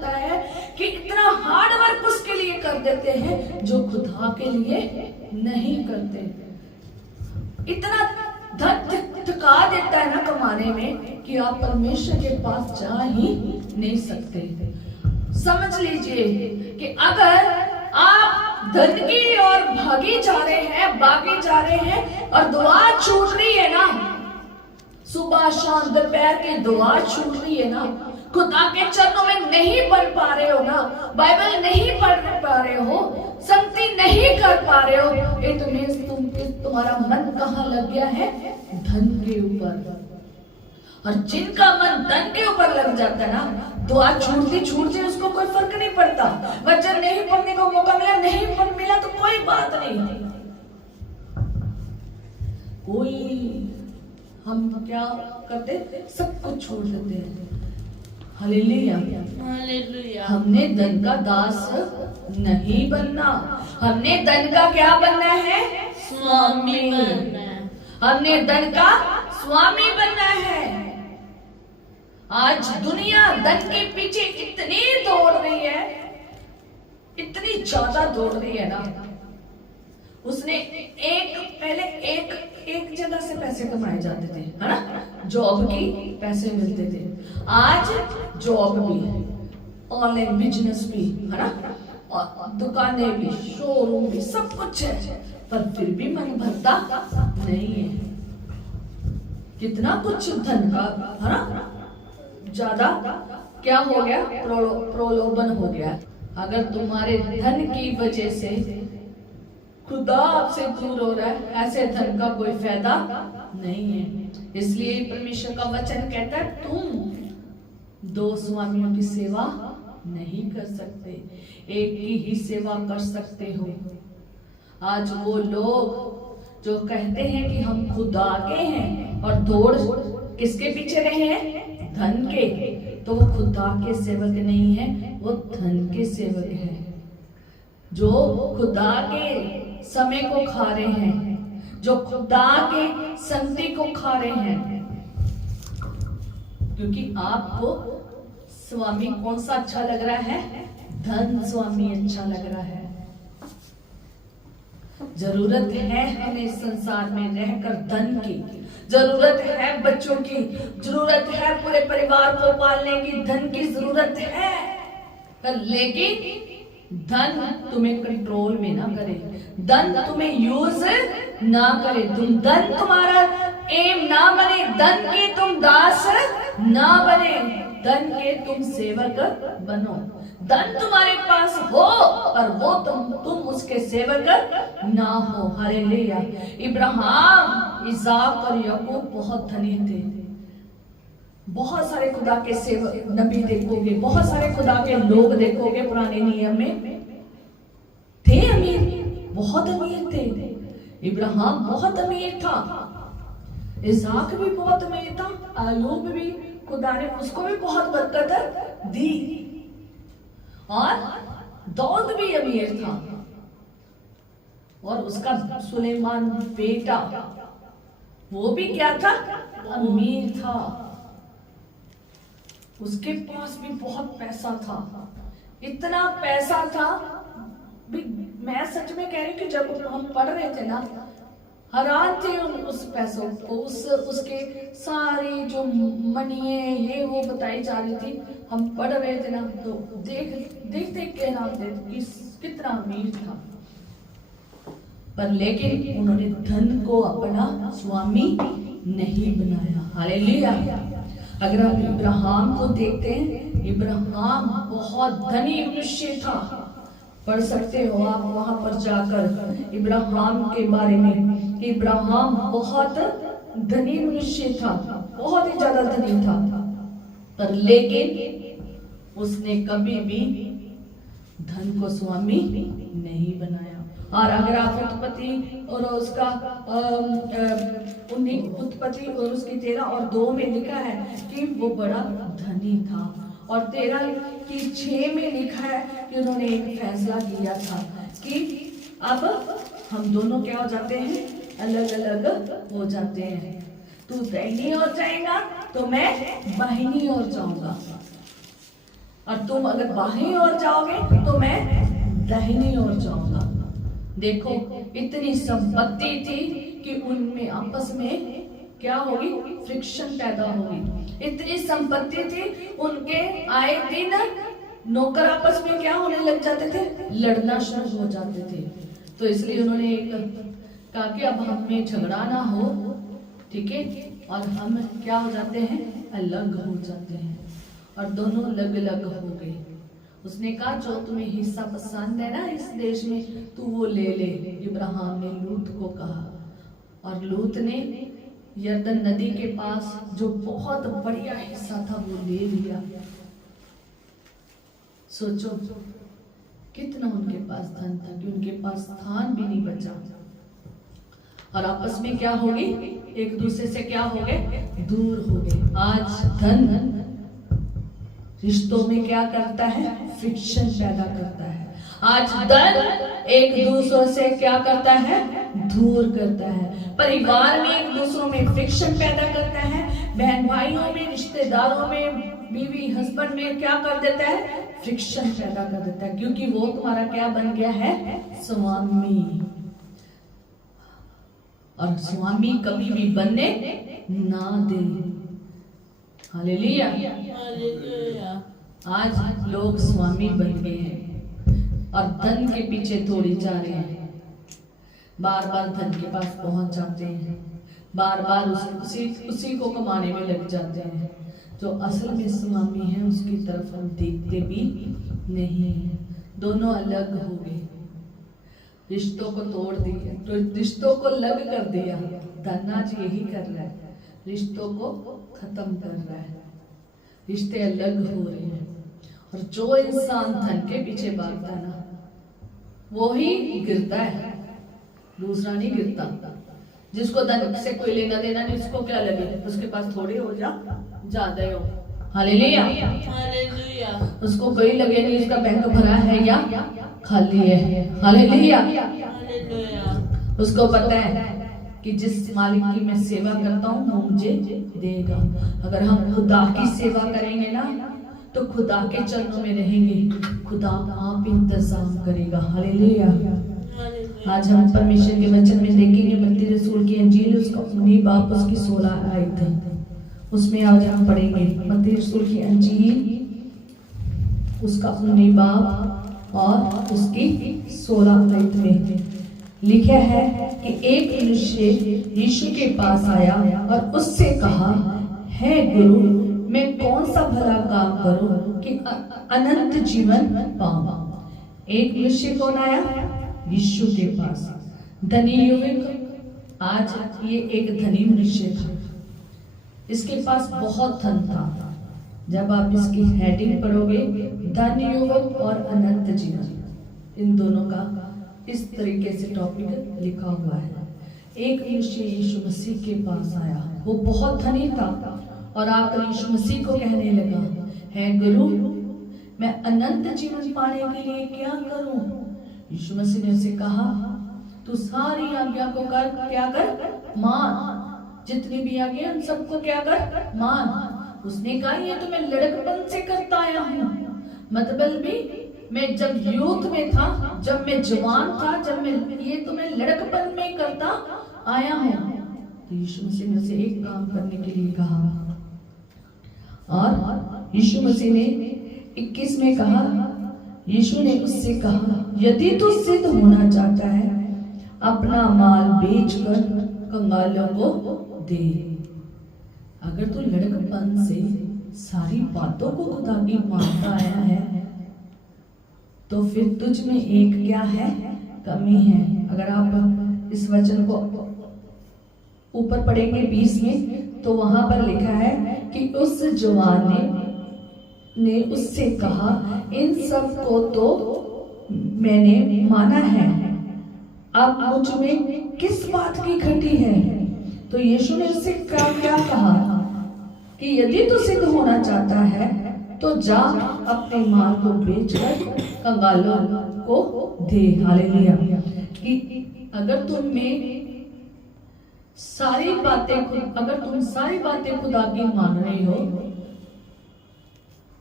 लगता है कि इतना हार्ड वर्क उसके लिए कर देते हैं जो खुदा के लिए नहीं करते। इतना धन थका देता है ना कमाने में कि आप परमेश्वर के पास जा ही नहीं सकते। समझ लीजिए कि अगर आप धन की ओर भागे जा रहे हैं और दुआ छूट रही है ना, सुबह शाम दोपहर की दुआ छूट रही है ना, खुदा के चरणों में नहीं बढ़ पा रहे हो ना, बाइबल नहीं पढ़ पा रहे हो, संगति नहीं कर पा रहे हो, इट मीन्स तुम्हारा मन कहाँ लग गया है? धन के ऊपर। और जिनका मन धन के ऊपर लग जाता है ना, दुआ छूटती उसको कोई फर्क नहीं पड़ता। वचन नहीं पढ़ने को मौका मिला, नहीं मिला तो कोई बात नहीं। हम क्या करते? सब कुछ छोड़ देते हैं। Hallelujah, hallelujah. हमने धन का दास नहीं बनना, हमने धन का क्या बनना है? स्वामी बनना है। हमने धन का स्वामी बनना है। आज दुनिया धन के पीछे इतनी दौड़ रही है, इतनी ज्यादा दौड़ रही है ना। उसने पहले एक जगह से पैसे कमाए जाते थे, है ना, जॉब की पैसे मिलते थे। आज जॉब भी है, ऑनलाइन बिजनेस भी है ना, और दुकानें भी, शोरूम भी, सब कुछ है, पर फिर भी मन भरता नहीं है। कितना कुछ धन का, है ना, ज्यादा क्या हो गया? प्रलोभन हो गया। अगर तुम्हारे धन की वजह से खुदा आपसे दूर हो रहा है, ऐसे धन का कोई फायदा नहीं है। इसलिए परमेश्वर का वचन कहता है तुम दो स्वामियों की सेवा नहीं कर सकते, एक की ही सेवा कर सकते हो। आज वो लोग जो कहते हैं कि हम खुदा के हैं और दौड़ किसके पीछे रहे हैं? धन के, तो वो खुदा के सेवक नहीं है, वो धन के सेवक है, जो खुदा के समय को खा रहे हैं, जो खुदा के संगति को खा रहे हैं। क्योंकि आपको स्वामी कौन सा अच्छा लग रहा है? धन स्वामी अच्छा लग रहा है। जरूरत है हमें संसार में रहकर धन की, जरूरत है बच्चों की, जरूरत है पूरे परिवार को पालने की, धन की जरूरत है। लेकिन धन तुम्हें कंट्रोल में ना करे, धन तुम्हें यूज ना करे, धन तुम्हारा एम ना बने, धन के तुम दास ना बने, धन के तुम सेवक बनो। धन तुम्हारे पास हो पर वो तुम उसके सेवक ना हो। हालेलुया। इब्राहिम, इसाक और याकूब बहुत धनी थे। बहुत सारे खुदा के सेवक नबी देखोगे, बहुत सारे खुदा के लोग देखोगे पुराने नियम में, थे अमीर, बहुत अमीर थे। इब्राहिम बहुत अमीर था, इसाक भी बहुत अमीर था, अय्यूब भी खुदा ने उसको भी बहुत बरकत दी, और दाऊद भी अमीर था, और उसका सुलेमान बेटा वो भी क्या था? अमीर था। उसके पास भी बहुत पैसा था, इतना पैसा था। मैं सच में कह रही हूँ कि जब हम पढ़ रहे थे ना, हैरान थे उस पैसों को, उसके सारी जो मनी ये वो बताई जा रही थी। हम पढ़ रहे थे ना, तो देख के हैरान थे कि कितना अमीर था। पर लेकिन उन्होंने धन को अपना स्वामी नहीं बनाया। हालेलुया। अगर आप इब्राहिम को देखते हैं, इब्राहिम बहुत धनी मनुष्य था। पढ़ सकते हो आप वहां पर जाकर इब्राहिम के बारे में। इब्राहिम बहुत धनी मनुष्य था, बहुत ही ज्यादा धनी था, पर लेकिन उसने कभी भी धन को स्वामी नहीं बनाया। और अगर आप उत्पत्ति और उसका उत्पत्ति और उसकी 13 और 2 में लिखा है कि वो बड़ा धनी था, और 13 की 6 में लिखा है कि उन्होंने एक फैसला किया था कि अब हम दोनों क्या हो जाते हैं? अलग अलग हो जाते हैं। तू दाहिनी ओर जाएगा तो मैं बाहिनी ओर जाऊंगा। और तुम अगर बाहीं ओर जाओगे तो मैं दाहिनी ओर जाऊंगा। देखो इतनी संपत्ति थी कि उनमें आपस में क्या होगी, फ्रिक्शन पैदा होगी। इतनी संपत्ति थी, उनके आए दिन नौकर आपस में क्या होने लग जाते थे, लड़ना शुरू हो जाते थे। तो इसलिए उन्होंने एक कहा कि अब हमें झगड़ा ना हो, ठीक है, और हम क्या हो जाते हैं, अलग हो जाते हैं। और दोनों अलग अलग हो गए। उसने कहा जो तुम्हें हिस्सा पसंद है ना इस देश में, तू वो ले ले। इब्राहिम ने लूत को कहा, और लूत ने यरदन नदी के पास जो बहुत बढ़िया हिस्सा था वो ले लिया। सोचो कितना उनके पास धन था कि उनके पास स्थान भी नहीं बचा। और आपस में क्या हो गई, एक दूसरे से क्या हो गए, दूर हो गए। आज धन रिश्तों में क्या करता है, फ्रिक्शन पैदा करता है। आज धन एक दूसरों से क्या करता है, दूर करता है। परिवार में एक दूसरों में फ्रिक्शन पैदा करता है। बहन भाइयों में, रिश्तेदारों में, बीवी हस्बैंड में क्या कर देता है, फ्रिक्शन पैदा कर देता है। क्योंकि वो तुम्हारा क्या बन गया है, स्वामी। और स्वामी कभी भी बनने ना दे। हालेलुया। आज लोग स्वामी बन गए हैं और धन के पीछे दौड़े जा रहे हैं। बार बार धन के पास पहुंच जाते हैं, बार बार उसी को कमाने में लग जाते हैं। जो असल में स्वामी है उसकी तरफ हम देखते भी नहीं है। दोनों अलग हो गए, रिश्तों को तोड़ दिया, तो रिश्तों को अलग कर दिया। धन आज यही कर रहा है, रिश्तों को खत्म कर रहा है, रिश्ते अलग हो रहे हैं। और जो इंसान धन के पीछे भागता है ना, वो ही गिरता है, दूसरा नहीं गिरता। जिसको धन से कोई लेना देना नहीं, उसको क्या लगे, उसके पास थोड़े हो जा ज्यादा हो। Hallelujah, hallelujah. उसको कोई लगे नहीं उसका बैंक भरा है या खाली है। Hallelujah, hallelujah. उसको पता है कि जिस मालिक की मैं सेवा करता हूँ वो मुझे देगा। अगर हम खुदा की सेवा करेंगे ना तो खुदा के चरणों में रहेंगे, खुदा आप इंतजाम करेगा। हालेलुया। आज हम परमेश्वर के वचन में देखेंगे मत्ती रसूल की अंजील, उसका 19 बाब उसकी 16 आयत है। उसमें आज हम पढ़ेंगे मत्ती रसूल की अंजील उसका 19 बाब और उसकी 16 आयत में लिखा है कि एक मनुष्य यीशु के पास आया और उससे कहा, है गुरु, मैं कौन सा भला काम करूं कि अनंत जीवन पाऊं। एक मनुष्य कौन आया, यीशु के पास, धनी युवक। आज ये एक धनी मनुष्य था, इसके पास बहुत धन था। जब आप इसकी हेडिंग पढ़ोगे, धनी युवक और अनंत जीवन, इन दोनों का इस तरीके से टॉपिक लिखा हुआ है। एक मनुष्य यीशु मसीह के पास आया, वो बहुत धनी था और आकर यीशु मसीह को कहने लगा, है गुरु, मैं अनंत जीवन पाने के लिए क्या करूं। यीशु मसीह ने उसे कहा, तू सारी आज्ञा को कर, क्या कर, मान। जितनी भी आज्ञा उन सबको क्या कर, मान। उसने कहा, ये तो मैं लड़कपन से करता आया हूँ। मतलब भी मैं जब यूथ में था, जब मैं जवान था, जब मैं ये तो मैं लड़कपन में करता आया हूँ। तो यीशु मसीह ने उसे एक काम करने के लिए कहा और यीशु मसीह ने 21 में कहा, यीशु ने उससे कहा, यदि तू सिद्ध होना चाहता है अपना माल बेचकर कंगालों को दे। अगर तू लड़कपन से सारी बातों को खुदा की मानता आया है तो फिर तुझ में एक क्या है, कमी है। अगर आप इस वचन को ऊपर पढ़ेंगे 20 में, तो वहां पर लिखा है कि उस जवान ने उससे कहा, इन सब को तो मैंने माना है, अब मुझ में किस बात की घटी है। तो यीशु ने उससे क्या कहा कि यदि तू सिद्ध होना चाहता है तो जा अपने माल को बेचकर कंगालों को दे। हालेलुया। कि अगर तुम सारी बातें खुदा की मान रहे हो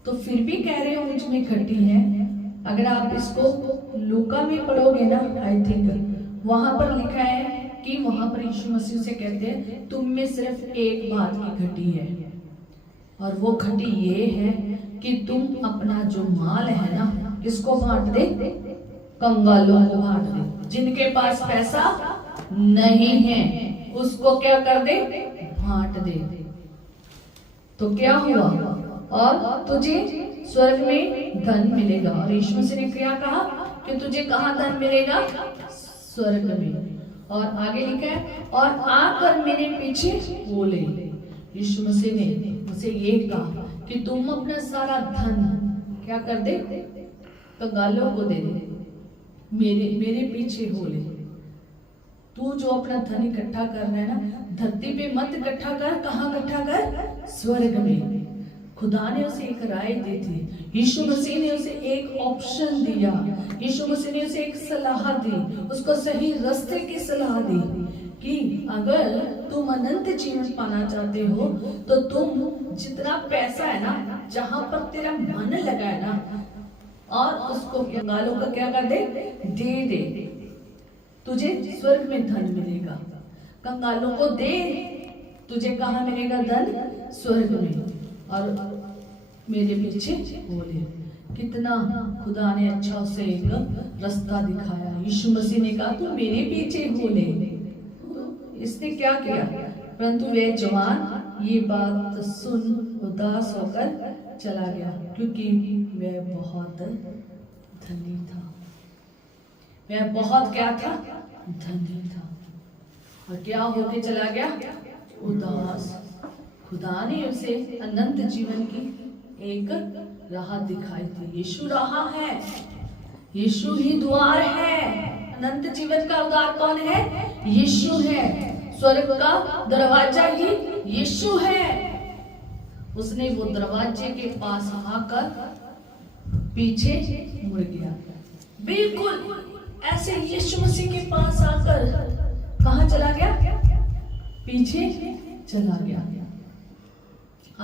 तो फिर भी कह रहे हो मुझ में खट्टी है। अगर आप इसको लूका में पढ़ोगे ना, आई थिंक वहां पर लिखा है कि वहां पर यीशु मसीह से कहते हैं तुम में सिर्फ एक बात की घटी है, और वो घटी ये है कि तुम अपना जो माल है ना किसको बांट दे, कंगालों को बांट दे। जिनके पास पैसा नहीं है उसको क्या कर दे, बांट दे। तो क्या हुआ, और तुझे स्वर्ग में धन मिलेगा। और यीशु मसीह ने क्या कहा कि तुझे कहाँ धन मिलेगा, स्वर्ग में। और आगे लिखा है और आकर मेरे पीछे हो ले। यीशु मसीह ने उसे ये कहा कि तुम अपना सारा धन क्या कर दे, कंगालों को दे दे, मेरे पीछे हो ले। तू जो अपना धन इकट्ठा कर रहा है ना, धरती पे मत इकट्ठा कर, कहाँ इकट्ठा कर, स्वर्ग में। खुदा ने उसे एक राय दी थी, यीशु मसीह ने उसे एक ऑप्शन दिया, यीशु मसीह ने उसे एक सलाह दी, उसको सही रास्ते की सलाह दी कि अगर तुम अनंत जीवन पाना चाहते हो तो तुम जितना पैसा है ना, जहां पर तेरा मन लगा है ना, और उसको कंगालों का क्या कर दे, दे तुझे स्वर्ग में धन मिलेगा। कंगालों को दे, तुझे कहाँ मिलेगा धन, स्वर्ग में। और मेरे पीछे बोले, कितना खुदा ने अच्छा उसे एक रास्ता दिखाया। यीशु मसीह ने कहा तू मेरे पीछे बोले। इसने क्या किया, परंतु वह जवान ये बात सुन उदास होकर चला गया, क्योंकि वह बहुत धनी था। वह बहुत क्या था, धनी था। और क्या होके चला गया, उदास। खुदा ने उसे अनंत जीवन की एक राह दिखाई थी। यीशु राह है, यीशु ही द्वार है। अनंत जीवन का द्वार कौन है, यीशु है। स्वर्ग का दरवाजा ही यीशु है। उसने वो दरवाजे के पास आकर पीछे मुड़ गया, बिल्कुल ऐसे यीशु मसीह के पास आकर कहां चला गया, पीछे चला गया।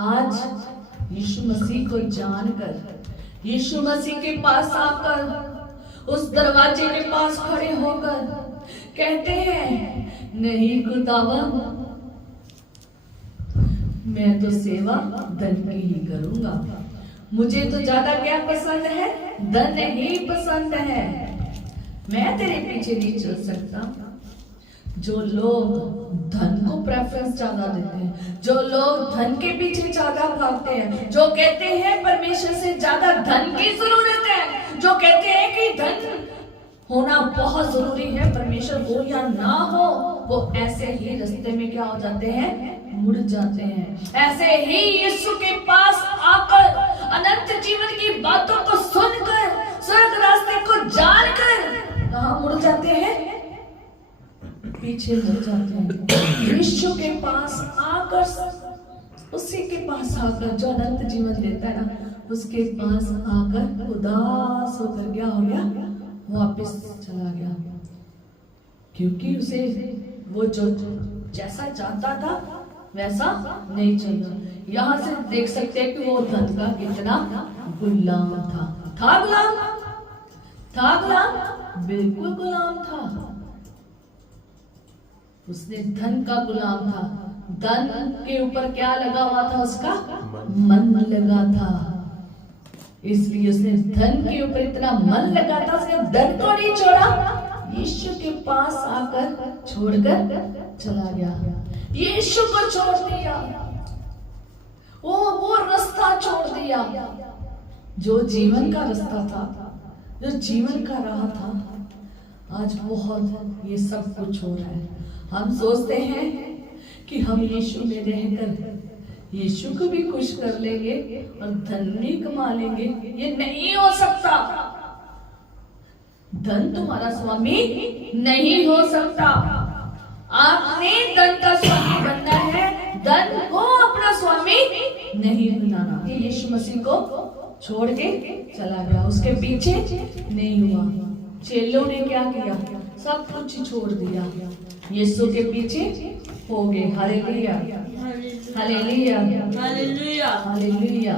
आज यीशु मसीह को जानकर, यीशु मसीह के पास आकर, उस दरवाजे के पास खड़े होकर कहते हैं नहीं खुदावा, मैं तो सेवा धन की ही करूंगा। मुझे तो ज्यादा क्या पसंद है, धन ही पसंद है। मैं तेरे पीछे नहीं चल सकता। जो लोग धन को प्रेफरेंस ज्यादा देते हैं, जो लोग धन के पीछे ज्यादा भागते हैं, जो कहते हैं परमेश्वर से ज्यादा धन की जरूरत है, जो कहते हैं कि धन होना बहुत जरूरी है, परमेश्वर हो या ना हो, वो ऐसे ही रास्ते में क्या हो जाते हैं, मुड़ जाते हैं। ऐसे ही यीशु के पास आकर अनंत जीवन की बातों को सुनकर, स्वर्ग रास्ते को जानकर कहां मुड़ जाते हैं, पीछे मुड़ जाते हैं। यीशु के पास आकर, उसी के पास आकर जो अनंत जीवन देता है ना, उसके पास आकर उदास होकर क्या हो गया, वापस चला गया। क्योंकि उसे वो जो जैसा चाहता था वैसा नहीं चला। यहाँ से देख सकते हैं कि वो धन का कितना गुलाम था गुलाम, था गुलाम, बिल्कुल गुलाम था। उसने धन का गुलाम था। धन के ऊपर क्या लगा हुआ था, उसका मन लगा था। इसलिए उसने धन के ऊपर इतना मन लगा था, उसने धन को नहीं छोड़ा, यीशु के पास आकर छोड़कर चला गया। यीशु को छोड़ दिया, वो रास्ता छोड़ दिया जो जीवन का रास्ता था, जो जीवन का राह था। आज बहुत ये सब कुछ हो रहा है। हम सोचते हैं कि हम यीशु में रहकर यीशु को भी खुश कर लेंगे और धन भी कमा लेंगे। ये नहीं हो सकता। धन तुम्हारा स्वामी नहीं हो सकता। आपने धन का स्वामी बनना है, धन को अपना स्वामी नहीं बनाना। यीशु मसीह को छोड़ के चला गया, उसके पीछे नहीं हुआ। चेलों ने क्या किया, सब कुछ छोड़ दिया, यीशु के पीछे हो गए। Hallelujah, hallelujah, hallelujah, hallelujah.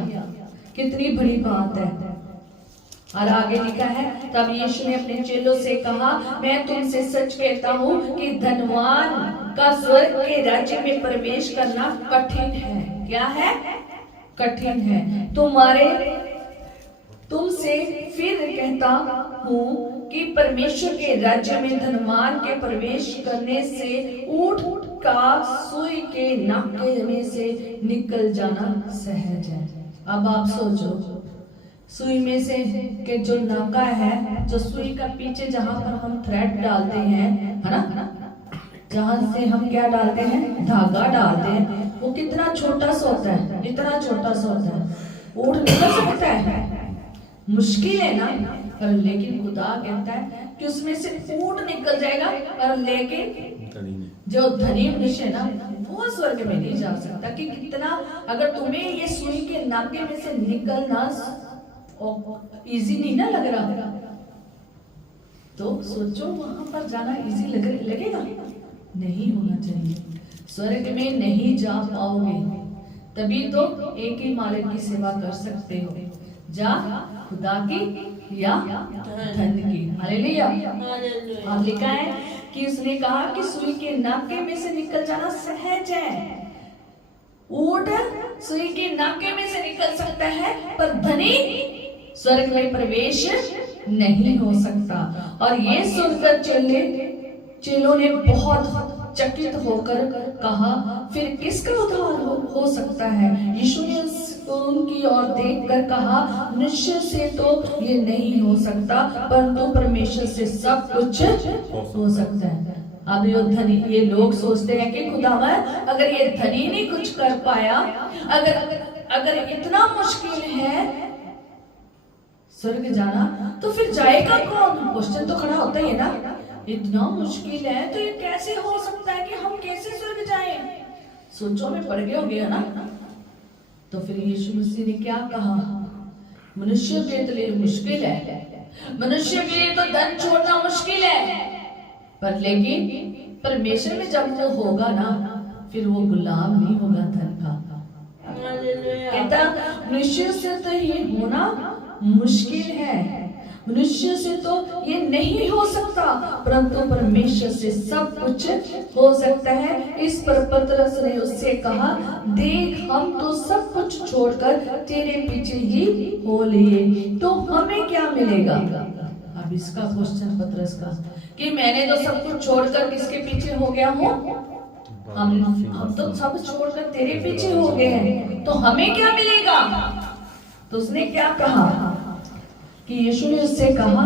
कितनी बड़ी बात है। और आगे लिखा है, तब यीशु ने अपने चेलों से कहा, मैं तुमसे सच कहता हूँ कि धनवान का स्वर्ग के राज्य में प्रवेश करना कठिन है। क्या है? कठिन है। तुमसे फिर कहता हूँ कि परमेश्वर के राज्य में धनवान के प्रवेश करने से ऊंट का सुई के नाके में से निकल जाना सहज है। अब आप सोचो, सुई में से के जो नाका है, जो सुई का पीछे जहां पर हम थ्रेड डालते हैं, है ना, जहां से हम क्या डालते हैं, धागा डालते हैं, वो कितना छोटा सा होता है, इतना छोटा सा होता है। ऊँट निकल सकता है? मुश्किल है ना। पर लेकिन खुदा कहता है कि उसमें से ऊँट निकल जाएगा, और लेकिन जो धनी मनुष्य है ना, वो स्वर्ग में नहीं जा सकता। कि कितना, अगर तुम्हें ये सुई के नाके में से निकलना इजी नहीं ना लग रहा, तो सोचो वहां पर जाना इजी लगेगा? नहीं होना चाहिए। स्वर्ग में नहीं जा पाओगे, तभी तो एक ही मालिक की सेवा कर सकते हो, जा खुदा की या धन की। हालेलुया। और लिखा है कि उसने कहा कि सुई के नाके में से निकल जाना सहज है। ऊंट सुई के नाके में से निकल सकता है, पर धनी स्वर्ग में प्रवेश नहीं हो सकता। और ये सुनकर चेलों ने बहुत चकित होकर कहा, फिर किसका उद्धार हो सकता है? यीशु ने उनकी ओर देखकर कहा, मनुष्य से तो ये नहीं हो सकता, परंतु परमेश्वर से सब कुछ हो सकता है। अब ये लोग सोचते हैं कि खुदावन, अगर ये धनी नहीं कुछ कर पाया, अगर इतना मुश्किल है स्वर्ग जाना, तो फिर जाएगा कौन? क्वेश्चन तो खड़ा होता ही है ना। इतना मुश्किल है तो ये कैसे हो सकता है कि हम कैसे स्वर्ग जाएं? सोचो में पड़ गए होंगे ना। तो फिर यीशु मसीह ने क्या कहा? मनुष्य के लिए मुश्किल है, मनुष्य के लिए तो धन छोड़ना मुश्किल है, पर लेकिन परमेश्वर में जब वो होगा ना, फिर वो गुलाम नहीं होगा धन का। कहता मनुष्य से तो ये होना मुश्किल है, मनुष्य से तो ये नहीं हो सकता, परंतु परमेश्वर से सब कुछ हो सकता है। इस पर पतरस ने उससे कहा, देख हम तो सब कुछ छोड़कर तेरे पीछे ही हो लिए, तो हमें क्या मिलेगा? अब इसका क्वेश्चन पतरस का, कि मैंने तो सब कुछ छोड़कर किसके पीछे हो गया हूँ? हम तो सब छोड़कर तेरे पीछे हो गए हैं, तो हमें क्या मिलेगा? तो उसने क्या कहा कि यीशु ने उससे कहा,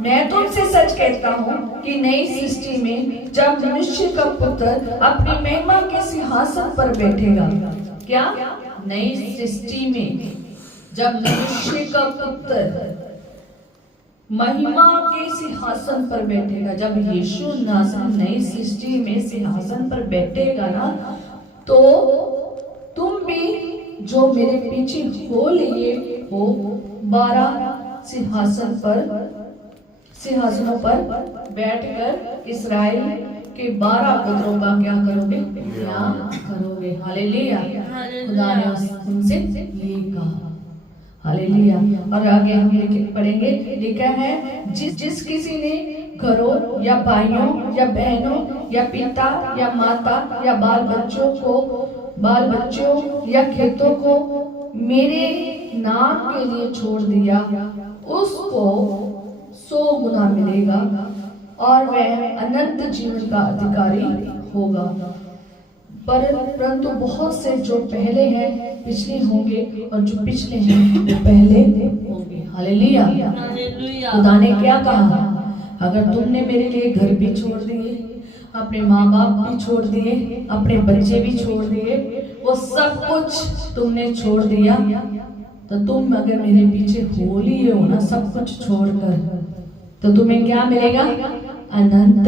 मैं तुमसे सच कहता हूँ कि नई सृष्टि में जब मनुष्य का पुत्र अपनी महिमा के सिंहासन पर बैठेगा, क्या? नई सृष्टि में जब मनुष्य का पुत्र महिमा के सिंहासन पर बैठेगा, जब यीशु नासरी नई सृष्टि में सिंहासन पर बैठेगा ना, तो तुम भी जो मेरे पीछे हो लिए हो 12 सिंहासनों पर बैठकर इस्राएल के 12 पुत्रों का क्या करोगे? क्या करोगे? हालेलुया। खुदा ने उनसे ये कहा। हालेलुया। और आगे हम पढ़ेंगे, लिखा है, जिस किसी ने घरों या भाइयों या बहनों या पिता या माता या बाल बच्चों या खेतों को मेरे नाम के लिए छोड़ दिया, उसको 100 गुना मिलेगा और वह अनंत जीवन का अधिकारी होगा। परंतु बहुत से जो पहले हैं पिछले होंगे, और जो पिछले हैं वो पहले होंगे। हालेलुया। खुदा ने क्या कहा? अगर तुमने मेरे लिए घर भी छोड़ दिए, अपने माँ बाप भी छोड़ दिए, अपने बच्चे भी छोड़ दिए, वो सब कुछ तुमने छोड़ दिया, तो तुम अगर मेरे पीछे हो लिए हो ना सब कुछ छोड़कर, तो तुम्हें क्या मिलेगा? अनंत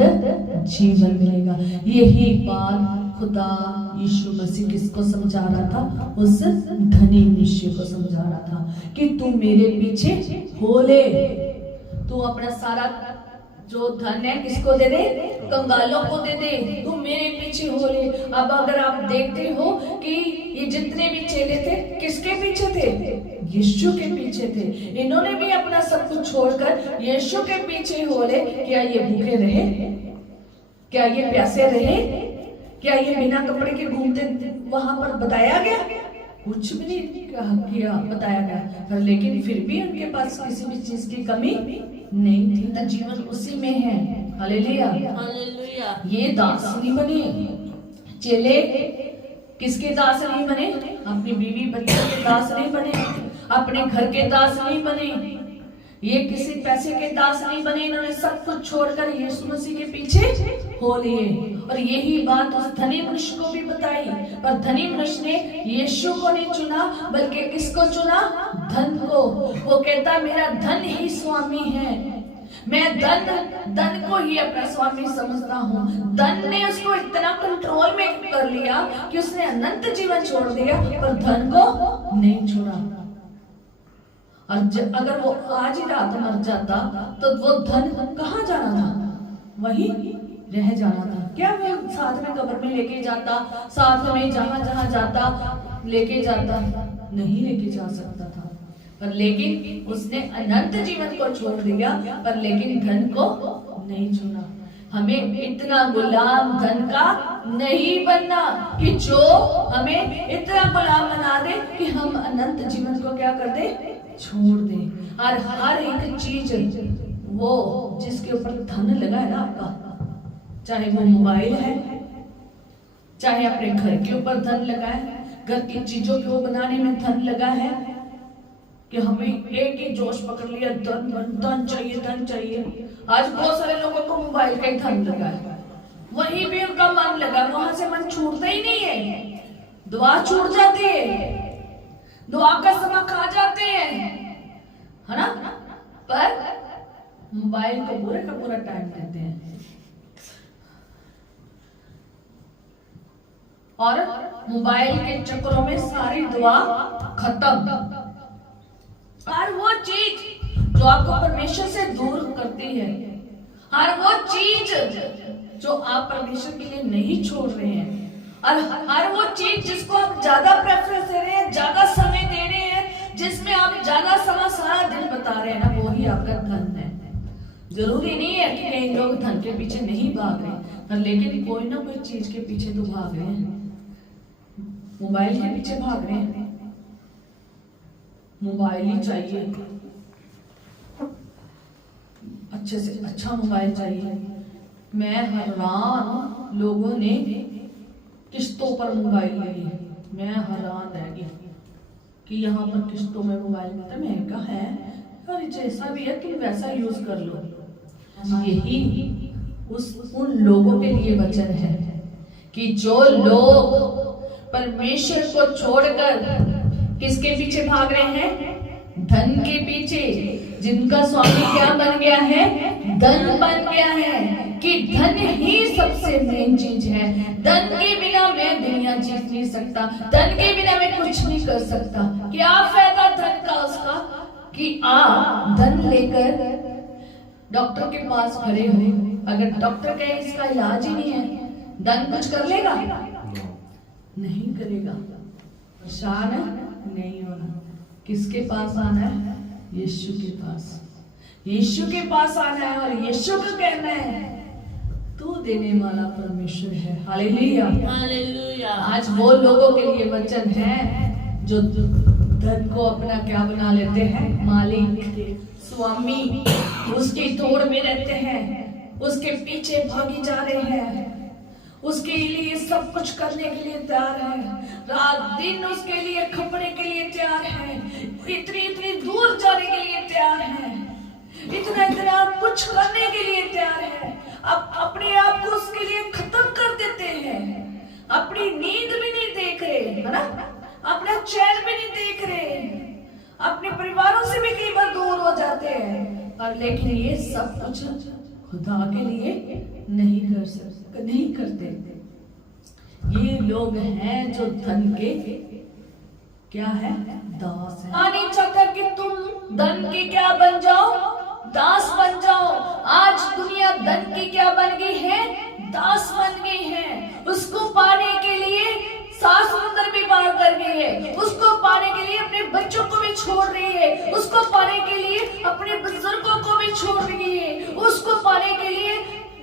जीवन मिलेगा। यही बात खुदा यीशु मसीह किसको समझा रहा था? उस धनी मनुष्य को समझा रहा था कि तू मेरे पीछे हो ले, तू अपना सारा जो धन है किसको दे दे? कंगालों को दे दे। तुम मेरे पीछे हो ले। अब अगर आप देखते हो कि ये जितने भी चेले थे किसके पीछे थे? यीशु के पीछे थे। इन्होंने भी अपना सब कुछ छोड़कर यीशु के पीछे हो ले। क्या ये भूखे रहे? क्या ये प्यासे रहे? क्या ये बिना कपड़े के घूमते वहां पर बताया गया? कुछ भी नहीं किया बताया गया। पर लेकिन फिर भी उनके पास किसी भी चीज की कमी नहीं थी। ना जीवन उसी में है। Hallelujah hallelujah. ये दास नहीं बने। चेले किसके दास नहीं बने? अपनी बीवी बच्चों के दास नहीं बने। अपने घर के दास नहीं बने। ये किसी पैसे के दास नहीं बने। इन्होंने सब कुछ छोड़कर यीशु मसीह के पीछे हो लिए। और यही बात उस धनी मनुष्य को भी बताई। पर धनी मनुष्य ने यीशु को नहीं चुना बल्कि किसको चुना? धन को। वो कहता मेरा धन ही स्वामी है। मैं धन को ही अपना स्वामी समझता हूँ। धन ने उसको इतना कंट्रोल में कर लिया कि उसने अनंत जीवन छोड़ दिया पर धन को नहीं छोड़ा। और अगर वो आज ही रात मर जाता तो वो धन कहाँ जाना था? वहीं रह जाना था। क्या वो साथ में कब्र में लेके जाता? साथ में जहां जहां जाता लेके जाता? नहीं लेके जा सकता था। पर लेकिन उसने अनंत जीवन को छोड़ दिया पर लेकिन धन को नहीं छोड़ा। हमें इतना गुलाम धन का नहीं बनना कि जो हमें इतना गुलाम बना दे कि हम अनंत जीवन को क्या कर दे? छोड़ दे। और हर एक चीज वो जिसके ऊपर धन लगा है ना आपका, चाहे वो मोबाइल है, चाहे अपने घर के ऊपर धन लगा है, घर की चीजों को बनाने में धन लगा है कि हमें एक ही जोश पकड़ लिया धन चाहिए धन चाहिए। आज बहुत सारे लोगों को मोबाइल का ही धन लगा है। वहीं भी उनका मन लगा, वहां से मन छूटता ही नहीं है। दुआ छूट जाती है, दुआ का समय खा जाते हैं, है ना? पर मोबाइल को पूरे का पूरा टाइम देते हैं। और मोबाइल के चक्करों में सारी दुआ खत्म। और वो चीज जो आपको परमेश्वर से दूर करती है, और वो चीज जो आप परमेश्वर के लिए नहीं छोड़ रहे हैं, और हर वो चीज जिसको आप ज्यादा प्रेफरेंस दे रहे हैं, ज्यादा समय दे रहे हैं, जिसमें आप ज्यादा समय सारा दिन बता रहे हैं ना, वो ही आपका धन है। जरूरी नहीं है कि कई लोग धन के पीछे नहीं भाग रहे, पर लेकिन कोई ना कोई चीज के पीछे तो भाग रहे हैं। मोबाइल के पीछे भाग रहे हैं, मोबाइल ही चाहिए, अच्छे से अच्छा मोबाइल चाहिए। मैं हैरान, लोगों ने किस्तों पर मोबाइल लिए। मैं हैरान रह गई कि यहाँ पर किस्तों में मोबाइल मिलता है, महंगा है, और जैसा भी है तुम वैसा यूज कर लो। यही उन लोगों के लिए वचन है कि जो लोग परमेश्वर को छोड़कर किसके पीछे भाग रहे हैं? धन के पीछे, जिनका स्वामी क्या बन गया है? धन बन गया है। कि धन ही सबसे मेन चीज है। धन के बिना मैं दुनिया जीत नहीं सकता, धन के बिना मैं कुछ नहीं कर सकता। क्या फायदा धन का उसका कि आप धन लेकर डॉक्टर के पास खड़े हो, अगर डॉक्टर कहे इसका इलाज ही नहीं है, धन कुछ कर लेगा? नहीं करेगा। परेशान नहीं होना, किसके पास आना है? यीशु के पास। यीशु के पास आना है और यीशु को कहना है तू देने वाला परमेश्वर है। Hallelujah hallelujah. आज वो लोगों के लिए वचन है जो धन को अपना क्या बना लेते हैं? मालिक, स्वामी, उसकी तोड़ में रहते हैं, उसके पीछे भागी जा रहे हैं, उसके लिए सब कुछ करने के लिए तैयार है, रात दिन उसके लिए खपने के लिए तैयार है, इतनी दूर जाने के लिए तैयार है, इतना कुछ करने के लिए तैयार है। अब अपने आप को उसके लिए खत्म कर देते हैं, अपनी नींद भी नहीं देख रहे, है ना? अपना चैन भी नहीं देख रहे, अपने परिवारों से भी कई बार दूर हो जाते हैं। और लेकिन ये सब कुछ खुदा के लिए नहीं कर सकते, नहीं करते। ये लोग हैं जो धन के क्या है? दास है। नहीं चाहता कि तुम धन के क्या बन जाओ? दास बन जाओ। आज दुनिया अपने बुजुर्गों को भी छोड़ दिए, उसको पाने के लिए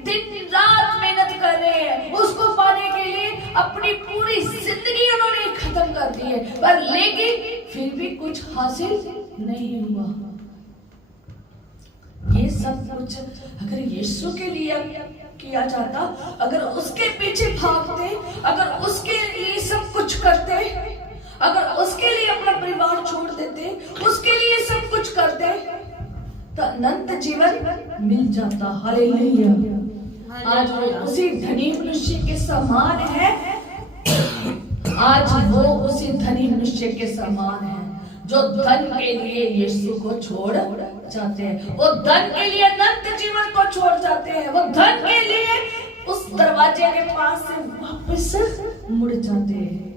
दिन रात मेहनत कर रहे हैं, उसको पाने के लिए अपनी पूरी जिंदगी उन्होंने खत्म कर दी है, पर लेकिन फिर भी कुछ हासिल नहीं हुआ। ये सब कुछ अगर यीशु के लिए किया जाता, अगर उसके पीछे भागते, अगर उसके लिए सब कुछ करते, अगर उसके लिए अपना परिवार छोड़ देते, उसके लिए सब कुछ करते, तो अनंत जीवन मिल जाता। हालेलुया। आज वो उसी धनी मनुष्य के समान है, आज वो उसी धनी मनुष्य के समान है जो धन के लिए यीशु को छोड़ जाते हैं, वो धन के लिए अनंत जीवन को छोड़ जाते हैं, वो धन के लिए उस दरवाजे के पास से वापस मुड़ जाते हैं।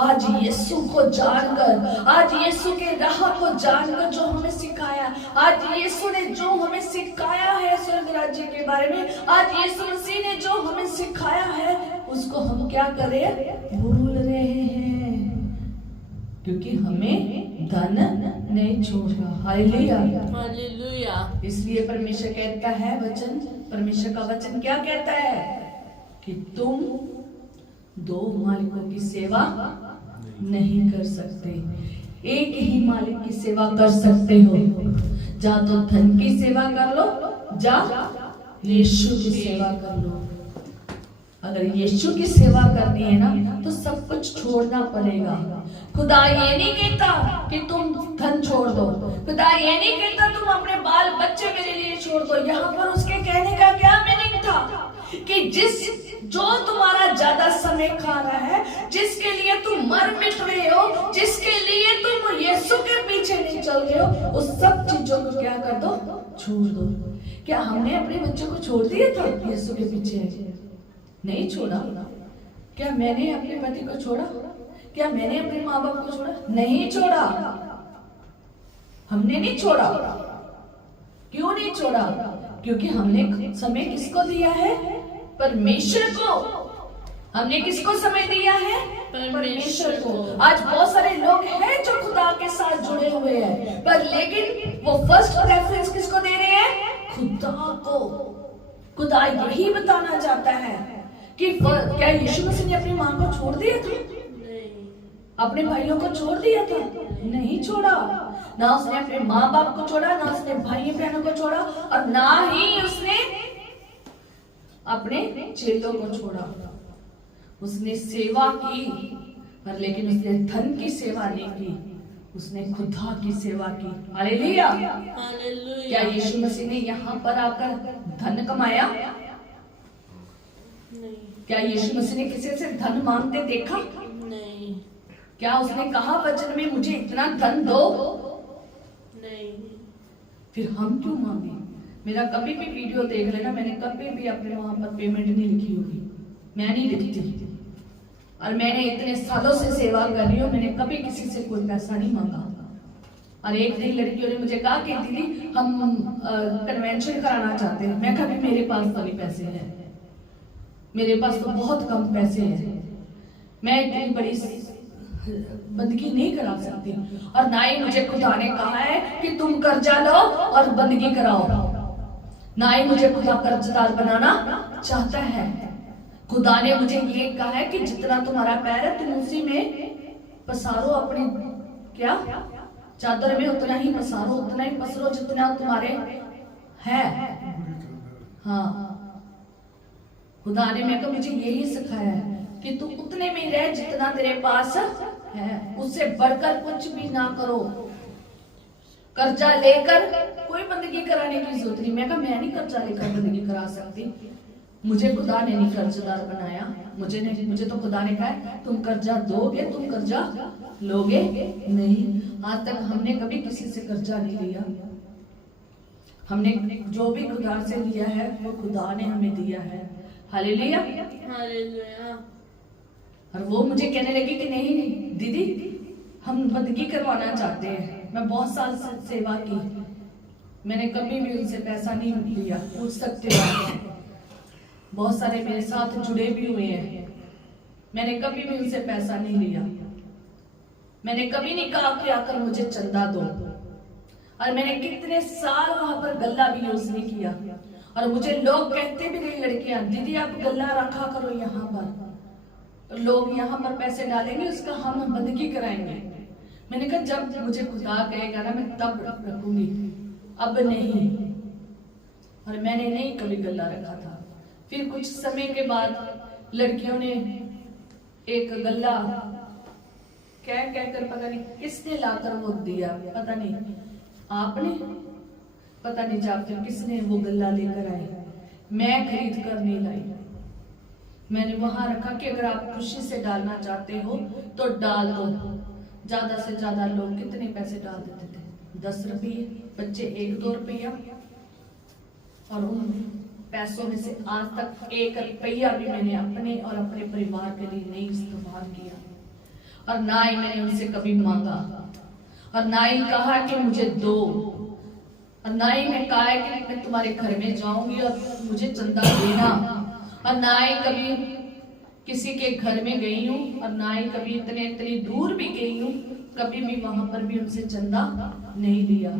आज यीशु को जानकर, आज यीशु के राह को जानकर जो हमें सिखाया, आज यीशु ने जो हमें सिखाया है स्वर्ग राज्य के बारे में, आज यीशु मसीह ने जो हमें सिखाया है, उसको हम क्या करें, भूल रहे हैं, क्योंकि हमें धन नहीं छोड़ा। Hallelujah, hallelujah. इसलिए परमेश्वर कहता है, वचन, परमेश्वर का वचन क्या कहता है कि तुम दो मालिकों की सेवा नहीं कर सकते, एक ही मालिक की सेवा कर सकते हो। जा तो धन की सेवा कर लो, जा यीशु की सेवा कर लो। अगर यीशु की सेवा करनी है ना, तो सब कुछ छोड़ना पड़ेगा। खुदा ये नहीं कहता कि तुम धन छोड़ दो, खुदा ये नहीं कहता तुम अपने बाल बच्चे मेरे लिए छोड़ दो। यहाँ पर उसके कहने का क्या मीनिंग था कि जो तुम्हारा ज्यादा समय खा रहा है, जिसके लिए तुम मर मिट रहे हो, जिसके लिए तुम यीशु के पीछे नहीं चल रहे हो, उस सब चीजों को क्या कर दो, छोड़ दो। क्या हमने अपने बच्चों को छोड़ दिया था यीशु के पीछे? नहीं छोड़ा। क्या मैंने अपने पति को छोड़ा? क्या मैंने अपने माँ बाप को छोड़ा? नहीं छोड़ा, हमने नहीं छोड़ा। क्यों नहीं छोड़ा? क्योंकि हमने समय किसको दिया है? परमेश्वर को। हमने किसको समय दिया है? परमेश्वर को। आज बहुत सारे लोग हैं जो खुदा के साथ जुड़े हुए हैं, पर लेकिन वो फर्स्ट प्रेफरेंस किसको दे रहे हैं? खुदा को। खुदा यही बताना चाहता है कि क्या यीशु मसीह ने अपनी माँ को छोड़ दिया था? अपने भाइयों को छोड़ दिया था? नहीं छोड़ा। ना उसने अपने माँ बाप को छोड़ा, ना उसने भाई बहनों को छोड़ा, और ना ही उसने अपने चेलों को छोड़ा। उसने सेवा की, पर लेकिन उसने धन की सेवा नहीं की, उसने खुदा की सेवा की। Hallelujah, hallelujah. क्या यीशु मसीह ने यहाँ पर आकर धन कमाया? नहीं। क्या यीशु मसीह ने किसी से धन मांगते देखा? नहीं। क्या उसने कहा वचन में मुझे इतना धन दो? नहीं। फिर हम क्यों मांगे? मेरा कभी भी वीडियो देख लेना, मैंने कभी भी अपने वहां पर पेमेंट नहीं लिखी होगी, मैं नहीं लिखती। और मैंने इतने सालों से सेवा कर रही हूँ, मैंने कभी किसी से कोई पैसा नहीं मांगा। और एक दिन लड़कियों ने मुझे कहा कि दीदी हम कन्वेंशन कराना चाहते हैं। मैं कभी, मेरे पास तो नहीं पैसे हैं, मेरे पास तो बहुत कम पैसे हैं, मैं इतनी बड़ी बंदगी नहीं करा सकती। और ना ही मुझे खुदा ने कहा है कि तुम कर्जा लो और बंदगी कराओ, ना ही मुझे खुदा कर्जदार बनाना चाहता है। खुदा ने मुझे ये कहा है कि जितना तुम्हारा पैर है तुम उसी में पसारो, अपने क्या चादर में उतना ही पसारो, उतना ही पसरो जितना तुम्हारे है। हाँ, खुदा ने मेरे को मुझे यही सिखाया है कि तू उतने में रह जितना तेरे पास है, उससे बढ़कर कुछ भी ना करो। कर्जा लेकर कोई बंदगी कराने की जरूरत नहीं। मैं कहा मैं नहीं कर्जा लेकर बंदगी करा सकती, मुझे खुदा ने नहीं कर्जदार बनाया। मुझे तो खुदा ने कहा तुम कर्जा दोगे, तुम कर्जा लोगे नहीं। आज तक हमने कभी किसी से कर्जा नहीं लिया। हमने जो भी खुदा से लिया है वो खुदा ने हमें दिया है। Hallelujah, hallelujah. और वो मुझे कहने लगी कि नहीं दीदी हम बंदगी करवाना चाहते हैं। मैं बहुत साल से सेवा की, मैंने कभी भी उनसे पैसा नहीं लिया। पूछ सकते हो, बहुत सारे मेरे साथ जुड़े भी हुए हैं, मैंने कभी भी उनसे पैसा नहीं लिया। मैंने कभी नहीं कहा कि आकर मुझे चंदा दो। और मैंने कितने साल वहां पर गल्ला भी यूज नहीं किया। और मुझे लोग कहते भी रही लड़कियां, दीदी आप गल्ला रखा करो यहाँ पर, लोग यहाँ पर पैसे डालेंगे उसका हम बंदगी कराएंगे। मैंने कहा जब मुझे खुदा कहेगा ना मैं तब रखूंगी, अब नहीं। और मैंने नहीं कभी गल्ला रखा था। फिर कुछ समय के बाद लड़कियों ने एक गल्ला कहकर पता नहीं किसने लाकर वो दिया, पता नहीं आपने, पता नहीं जाते किसने वो गल्ला लेकर आए, मैं खरीद कर नहीं लाई। मैंने वहां रखा कि अगर आप खुशी से डालना चाहते हो तो डाल दो। ज्यादा से ज्यादा लोग कितने पैसे डाल देते थे, 10 रुपये, बच्चे 1-2 रुपया। और उन पैसों में से आज तक 1 रुपया भी मैंने अपने और अपने परिवार के लिए नहीं इस्तेमाल किया। और ना ही मैंने उनसे कभी मांगा, और ना ही कहा कि मुझे दो, और ना ही मैं कहा कि मैं तुम्हारे घर में जाऊंगी और मुझे चंदा देना। और ना ही कभी किसी के घर में गई हूँ, और ना ही कभी इतने दूर भी गई हूँ, कभी भी वहां पर भी उनसे चंदा नहीं लिया।